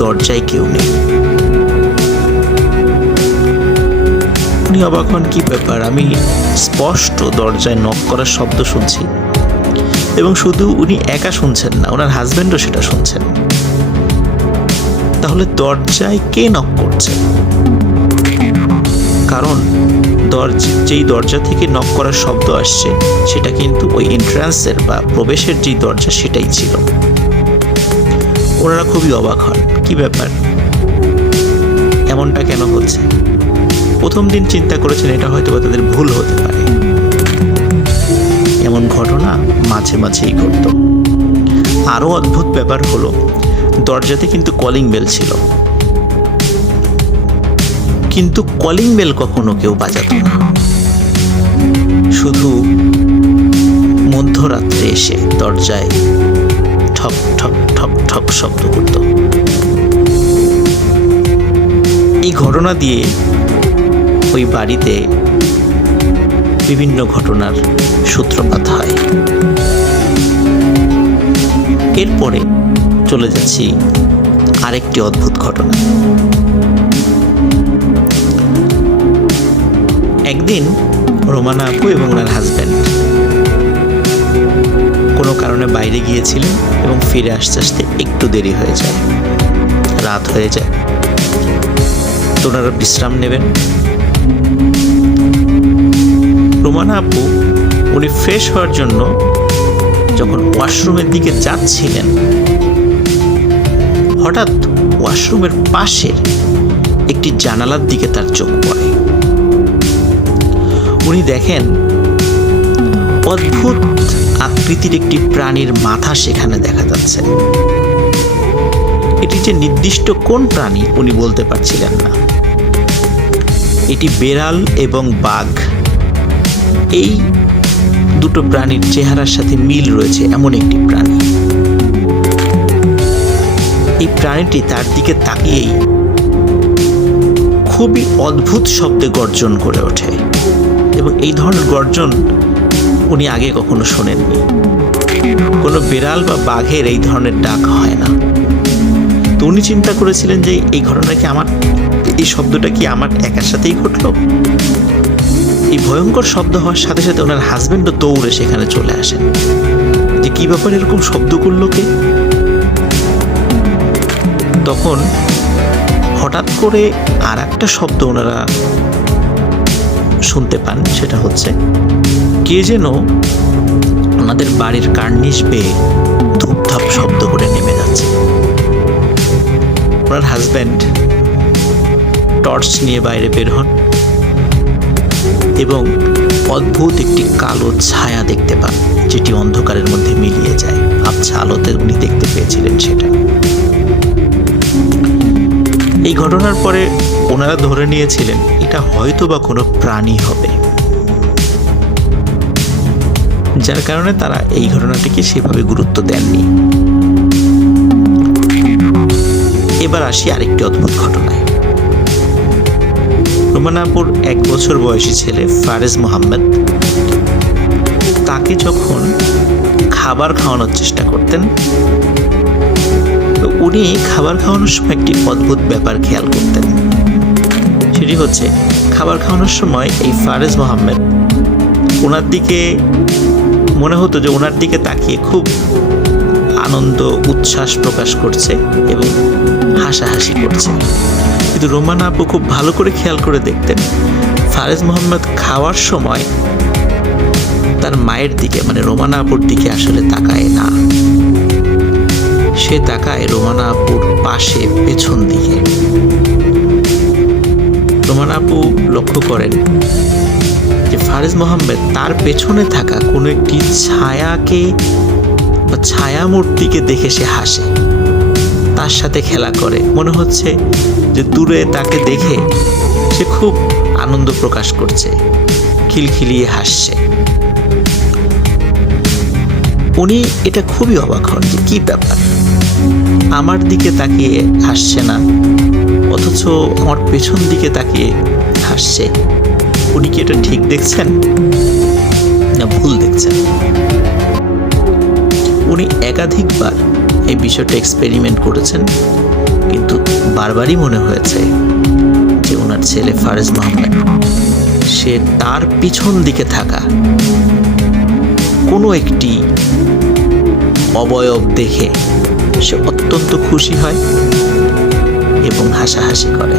দরজায় কেউ নেই। উনি অবাক হন, কি ব্যাপার, আমি স্পষ্ট দরজায় নক করার শব্দ শুনছি, এবং শুধু উনি একা শুনছেন না, ওনার হাজবেন্ডও সেটা শুনছেন। তাহলে দরজায় কে নক করছে? কারণ যেই দরজা থেকে নক করার শব্দ আসছে সেটা কিন্তু ওই এন্ট্রান্সের বা প্রবেশের যেই দরজা সেটাই ছিল। ওনারা খুবই অবাক হন, কি ব্যাপার, এমনটা কেন হচ্ছে। প্রথম দিন চিন্তা করেছেন এটা হয়তো তাদের ভুল হতে পারে, এমন ঘটনা মাঝে মাঝেই ঘটত। আরও অদ্ভুত ব্যাপার হলো, দরজাতে কিন্তু কলিং বেল ছিল, কিন্তু কলিং বেল কখনো কেউ বাজাতো না, শুধু মধ্যরাত্রে এসে দরজায় ঠক ঠক ঠক ঠক শব্দ করত। এই ঘটনা দিয়ে ওই বাড়িতে বিভিন্ন ঘটনার সূত্রপাত হয়। এরপরে চলে যাচ্ছি আরেকটি অদ্ভুত ঘটনা। একদিন রোমানা আপু এবং ওনার হাজব্যান্ড কোনো কারণে বাইরে গিয়েছিলেন এবং ফিরে আসতে আসতে একটু দেরি হয়ে যায়, রাত হয়ে যায়। তো ওনারা বিশ্রাম নেবেন। রোমানা আপু উনি ফ্রেশ হওয়ার জন্য যখন ওয়াশরুমের দিকে যাচ্ছিলেন, হঠাৎ ওয়াশরুমের পাশের একটি জানালার দিকে তার চোখ পড়ে। উনি দেখেন অদ্ভুত আকৃতির একটি প্রাণীর মাথা সেখানে দেখা যাচ্ছে। এটি যে নির্দিষ্ট কোন প্রাণী উনি বলতে পারছিলেন না। এটি বেড়াল এবং বাঘ, এই দুটো প্রাণীর চেহারার সাথে মিল রয়েছে এমন একটি প্রাণী। এই প্রাণীটি তার দিকে তাকিয়েই খুবই অদ্ভুত শব্দে গর্জন করে ওঠে, এবং এই ধরনের গর্জন উনি আগে কখনো শোনেননি। কোনো বিড়াল বা বাঘের এই ধরনের ডাক হয় না। তো উনি চিন্তা করেছিলেন যে এই ঘটনা কি এই শব্দটা কি আমার একার সাথেই ঘটল। এই ভয়ঙ্কর শব্দ হওয়ার সাথে সাথে ওনার হাজবেন্ডও দৌড়ে সেখানে চলে আসেন, যে কি ব্যাপার, এরকম শব্দ করলো কে। তখন হঠাৎ করে আর একটা শব্দ ওনারা শুনতে পান, সেটা হচ্ছে কে যেন ওনাদের বাড়ির কার্নিশ বেয়ে ধূপধাপ শব্দ করে নেমে যাচ্ছে। ওনার হাজব্যান্ড টর্চ নিয়ে বাইরে বের হন এবং অদ্ভুত একটি কালো ছায়া দেখতে পান, যেটি অন্ধকারের মধ্যে মিলিয়ে যায়। আবছা আলোতে উনি দেখতে পেয়েছিলেন সেটা। এই ঘটনার পরে ওনারা ধরে নিয়েছিলেন এটা হয়তো বা কোনো প্রাণী হবে, যার কারণে তারা এই ঘটনাটিকে সেভাবে গুরুত্ব দেননি। এবার আসি আরেকটি অদ্ভুত ঘটনায়। রোমানা আপুর 1 বছর বয়সী ছেলে ফারেজ মোহাম্মদ, তাকে যখন খাবার খাওয়ানোর চেষ্টা করতেন, তো উনি খাবার খাওয়ানোর সময় একটি অদ্ভুত ব্যাপার খেয়াল করতেন। সেটি হচ্ছে খাবার খাওয়ানোর সময় এই ফারেজ মোহাম্মদ ওনার দিকে মনে হতো যে ওনার দিকে তাকিয়ে খুব আনন্দ উচ্ছ্বাস প্রকাশ করছে এবং হাসাহাসি করছে। কিন্তু রোমানা আপু খুব ভালো করে খেয়াল করে দেখতেন ফারেজ মোহাম্মদ খাওয়ার সময় তার মায়ের দিকে, মানে রোমানা আপুর দিকে আসলে তাকায় না। সে তাকায় রোমানা আপুর পাশে পেছন দিকে। রোমানা আপু লক্ষ্য করেন যে ফারেজ মোহাম্মদ তার পেছনে থাকা কোনো একটি ছায়াকে বা ছায়ামূর্তিকে দেখে সে হাসে, তার সাথে খেলা করে। মনে হচ্ছে যে দূরে তাকে দেখে সে খুব আনন্দ প্রকাশ করছে, খিলখিলিয়ে হাসছে। উনি এটা খুবই অবাক হন যে কি ব্যাপার, আমার দিকে তাকিয়ে হাসছে না, অথচ আমার পেছন দিকে তাকিয়ে হাসছে। উনি কি এটা ঠিক দেখছেন না ভুল দেখছেন? উনি একাধিকবার এই বিষয়টা এক্সপেরিমেন্ট করেছেন, কিন্তু বারবারই মনে হয়েছে যে ওনার ছেলে ফারেজ মাহমুদ সে তার পিছন দিকে থাকা কোনো একটি অবয়ব দেখে সে অত্যন্ত খুশি হয় এবং হাসাহাসি করে।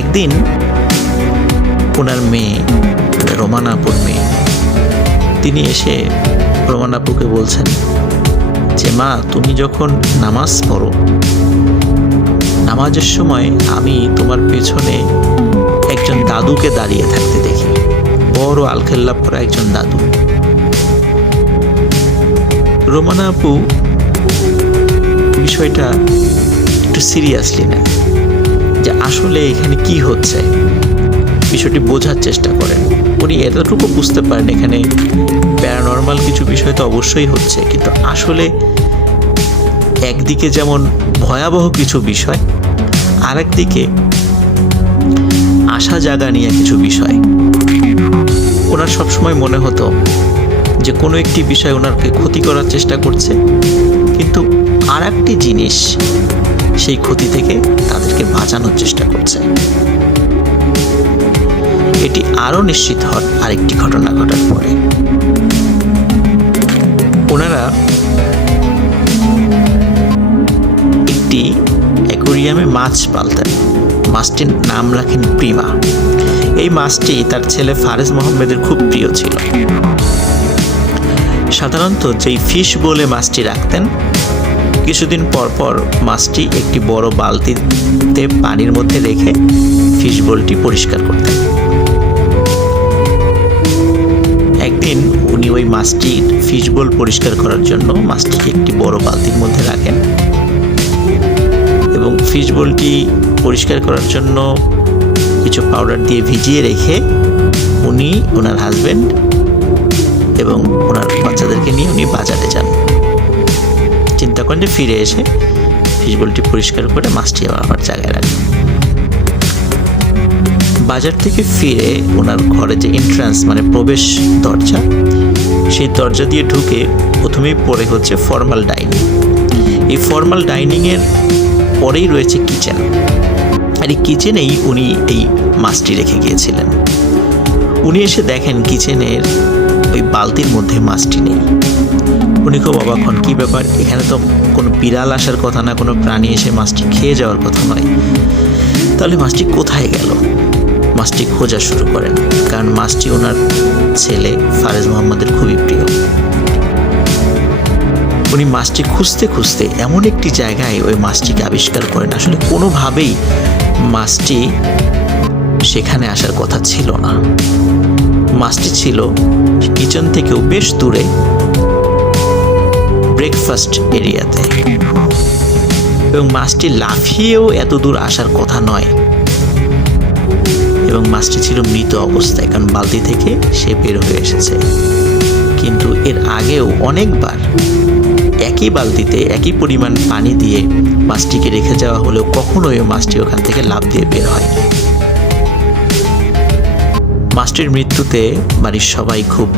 একদিন ওনার মেয়ে, রোমানা আপুর মেয়ে, তিনি এসে রোমানা আপুকে বলছেন যে মা, তুমি যখন নামাজ পড়ো, নামাজের সময় আমি তোমার পেছনে একজন দাদুকে দাঁড়িয়ে থাকতে দেখি, বড় আলখেল্লা পরা একজন দাদু। রোমানা আপু বিষয়টা একটু সিরিয়াসলি নেন যে আসলে এখানে কি হচ্ছে, বিষয়টি বোঝার চেষ্টা করেন। উনি এতটুকু বুঝতে পারেন এখানে প্যারানর্মাল কিছু বিষয় তো অবশ্যই হচ্ছে, কিন্তু আসলে একদিকে যেমন ভয়াবহ কিছু বিষয়, আরেকদিকে আশা জাগা নিয়ে কিছু বিষয়। ওনার সবসময় মনে হতো যে কোনো একটি বিষয় ওনাকে ক্ষতি করার চেষ্টা করছে, কিন্তু আর একটি জিনিস সেই ক্ষতি থেকে তাদেরকে বাঁচানোর চেষ্টা করছে। এটি আরও নিশ্চিত হন আরেকটি ঘটনা ঘটার পরে। ওনারা একটি অ্যাকোরিয়ামে মাছ পালতেন, মাছটির নাম রাখেন প্রিমা। এই মাছটি তার ছেলে ফারেজ মাহমুদের খুব প্রিয় ছিল। সাধারণত যেই ফিশ বলে মাছটি রাখতেন, কিছুদিন পর পর মাছটি একটি বড় বালতিতে পানির মধ্যে রেখে ফিশ বোলটি পরিষ্কার করতেন। একদিন উনি ওই মাছটির ফিশ বোল পরিষ্কার করার জন্য মাছটিকে একটি বড় বালতির মধ্যে রাখেন এবং ফিশ বোলটি পরিষ্কার করার জন্য কিছু পাউডার দিয়ে ভিজিয়ে রেখে উনি, ওনার হাজবেন্ড এবং ওনার বাচ্চাদেরকে নিয়ে উনি বাজারে যান। চিন্তা করেন যে ফিরে এসে ফিশ বোলটি পরিষ্কার করে মাছটি আবার জায়গায় রাখেন। বাজার থেকে ফিরে ওনার ঘরে যে এন্ট্রান্স মানে প্রবেশ দরজা, সেই দরজা দিয়ে ঢুকে প্রথমেই পড়ে হচ্ছে ফর্মাল ডাইনিং। এই ফর্মাল ডাইনিংয়ের পরেই রয়েছে কিচেন, আর এই কিচেনেই উনি এই মাছটি রেখে গিয়েছিলেন। উনি এসে দেখেন কিচেনের ওই বালতির মধ্যে মাছটি নেই। উনি খুব অবাক হন, কী ব্যাপার, এখানে তো কোনো বিড়াল আসার কথা না, কোনো প্রাণী এসে মাছটি খেয়ে যাওয়ার কথা নয়, তাহলে মাছটি কোথায় গেল? মাছটি খোঁজা শুরু করেন, কারণ মাছটি ওনার ছেলে ফারেজ মাহমুদের খুবই প্রিয়। উনি মাছটি খুঁজতে খুঁজতে এমন একটি জায়গায় ওই মাছটিকে আবিষ্কার করেন, আসলে কোনোভাবেই মাছটি সেখানে আসার কথা ছিল না। মাছটি ছিল কিচেন থেকেও বেশ দূরে, ব্রেকফাস্ট এরিয়াতে, এবং মাছটি লাফিয়েও এত দূর আসার কথা নয়, এবং মাছটি ছিল মৃত অবস্থায়, কারণ বালতি থেকে সে বের হয়ে এসেছে। কিন্তু এর আগেও অনেকবার একই বালতিতে একই পরিমাণ পানি দিয়ে মাছটিকে রেখে যাওয়া হলেও কখনোই মাছটি ওখান থেকে লাফ দিয়ে বের হয়নি। মাছটির মৃত্যুতে বাড়ির সবাই খুব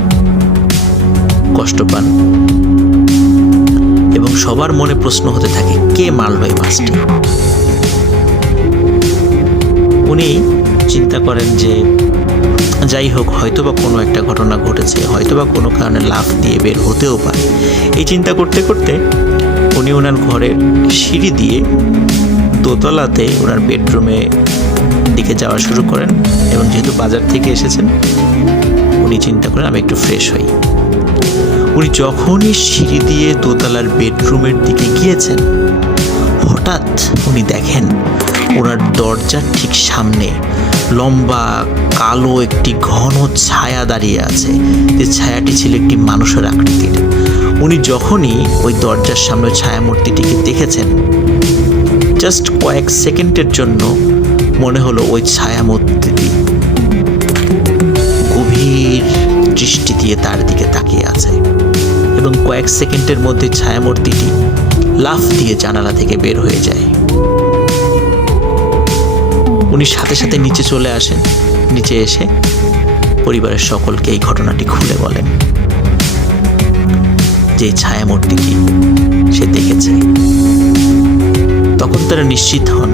কষ্ট পান এবং সবার মনে প্রশ্ন হতে থাকে, কে মারল এই মাছটি? উনি চিন্তা করেন যে যাই হোক, হয়তোবা কোনো একটা ঘটনা ঘটেছে, হয়তোবা কোনো কারণে লাফ দিয়ে বের হতেও পারে। এই চিন্তা করতে করতে উনি ওনার ঘরের সিঁড়ি দিয়ে দোতলাতে ওনার বেডরুমে দিকে যাওয়া শুরু করেন, এবং যেহেতু বাজার থেকে এসেছেন উনি চিন্তা করেন আমি একটু ফ্রেশ হই। উনি যখনই সিঁড়ি দিয়ে দোতলার বেডরুমের দিকে গিয়েছেন, হঠাৎ উনি দেখেন ওনার দরজার ঠিক সামনে লম্বা কালো একটি ঘন ছায়া দাঁড়িয়ে আছে, যে ছায়াটি ছিল একটি মানুষের আকৃতির। উনি যখনই ওই দরজার সামনে ছায়ামূর্তিটিকে দেখেছেন, জাস্ট কয়েক সেকেন্ডের জন্য মনে হলো ওই ছায়ামূর্তিটি গভীর দৃষ্টি দিয়ে তার দিকে তাকিয়ে আছে, এবং কয়েক সেকেন্ডের মধ্যে ছায়ামূর্তিটি লাফ দিয়ে জানালা থেকে বের হয়ে যায়। উনি সাথে সাথে নিচে চলে আসেন, নিচে এসে পরিবারের সকলকে এই ঘটনাটি খুলে বলেন। যে ছায়ামূর্তিটি সে দেখেছে। তখন তারা নিশ্চিত হন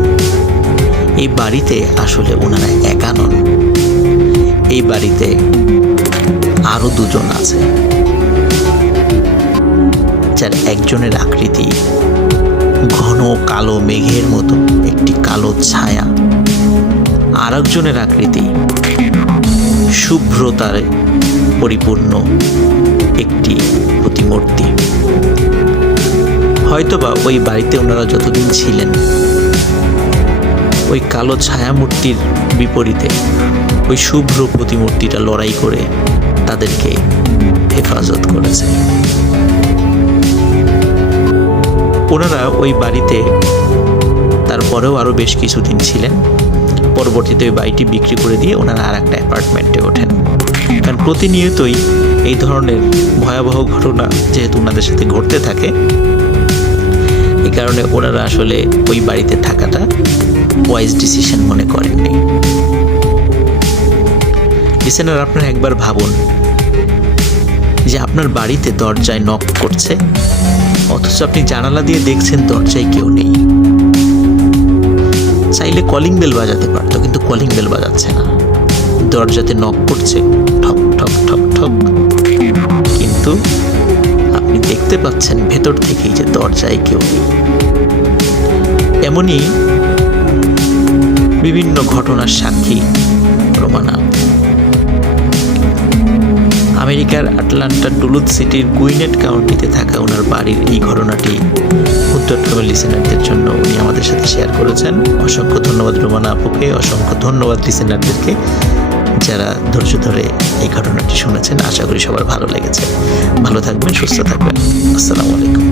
এই বাড়িতে আসলে ওনারা একা নন, এই বাড়িতে আরো দুজন আছে, যার একজনের আকৃতি ঘন কালো মেঘের মতো একটি কালো ছায়া, আর একজনের আকৃতি শুভ্রতায় পরিপূর্ণ একটি প্রতিমূর্তি। হয়তোবা ওই বাড়িতে ওনারা যতদিন ছিলেন ওই কালো ছায়ামূর্তির বিপরীতে ওই শুভ্র প্রতিমূর্তিটা লড়াই করে তাদেরকে হেফাজত করেছে। ওনারা ওই বাড়িতে তারপরেও আরও বেশ কিছুদিন ছিলেন। পরবর্তীতে ওই বাড়িটি বিক্রি করে দিয়ে ওনারা আর একটা অ্যাপার্টমেন্টে ওঠেন। কারণ প্রতিনিয়তই এই ধরনের ভয়াবহ ঘটনা যেহেতু ওনাদের সাথে ঘটতে থাকে, এই কারণে ওনারা আসলে ওই বাড়িতে থাকাটা ওয়াইজ ডিসিশন মনে করেননি। লিসেনার, আপনারা একবার ভাবুন যে আপনার বাড়িতে দরজায় নক করছে, অথচ আপনি জানালা দিয়ে দেখছেন দরজায় কেউ নেই। চাইলে কলিং বেল বাজাতে পারতো, কিন্তু কলিং বেল বাজাচ্ছে না, দরজাতে নক করছে ঠক ঠক ঠক ঠক, কিন্তু আপনি দেখতে পাচ্ছেন ভেতর থেকেই যে দরজায় কেউ নেই। এমনই বিভিন্ন ঘটনার সাক্ষী রোমানা। আমেরিকার আটলান্টার ডুলুথ সিটির গুইনেট কাউন্টিতে থাকা ওনার বাড়ির এই ঘটনাটি উত্তরক্রমের লিসেনারদের জন্য উনি আমাদের সাথে শেয়ার করেছেন। অসংখ্য ধন্যবাদ রোমানা আপুকে, অসংখ্য ধন্যবাদ লিসেনারদেরকে যারা ধৈর্য ধরে এই ঘটনাটি শুনেছেন। আশা করি সবার ভালো লেগেছে। ভালো থাকবেন, সুস্থ থাকবেন। আসসালামু আলাইকুম।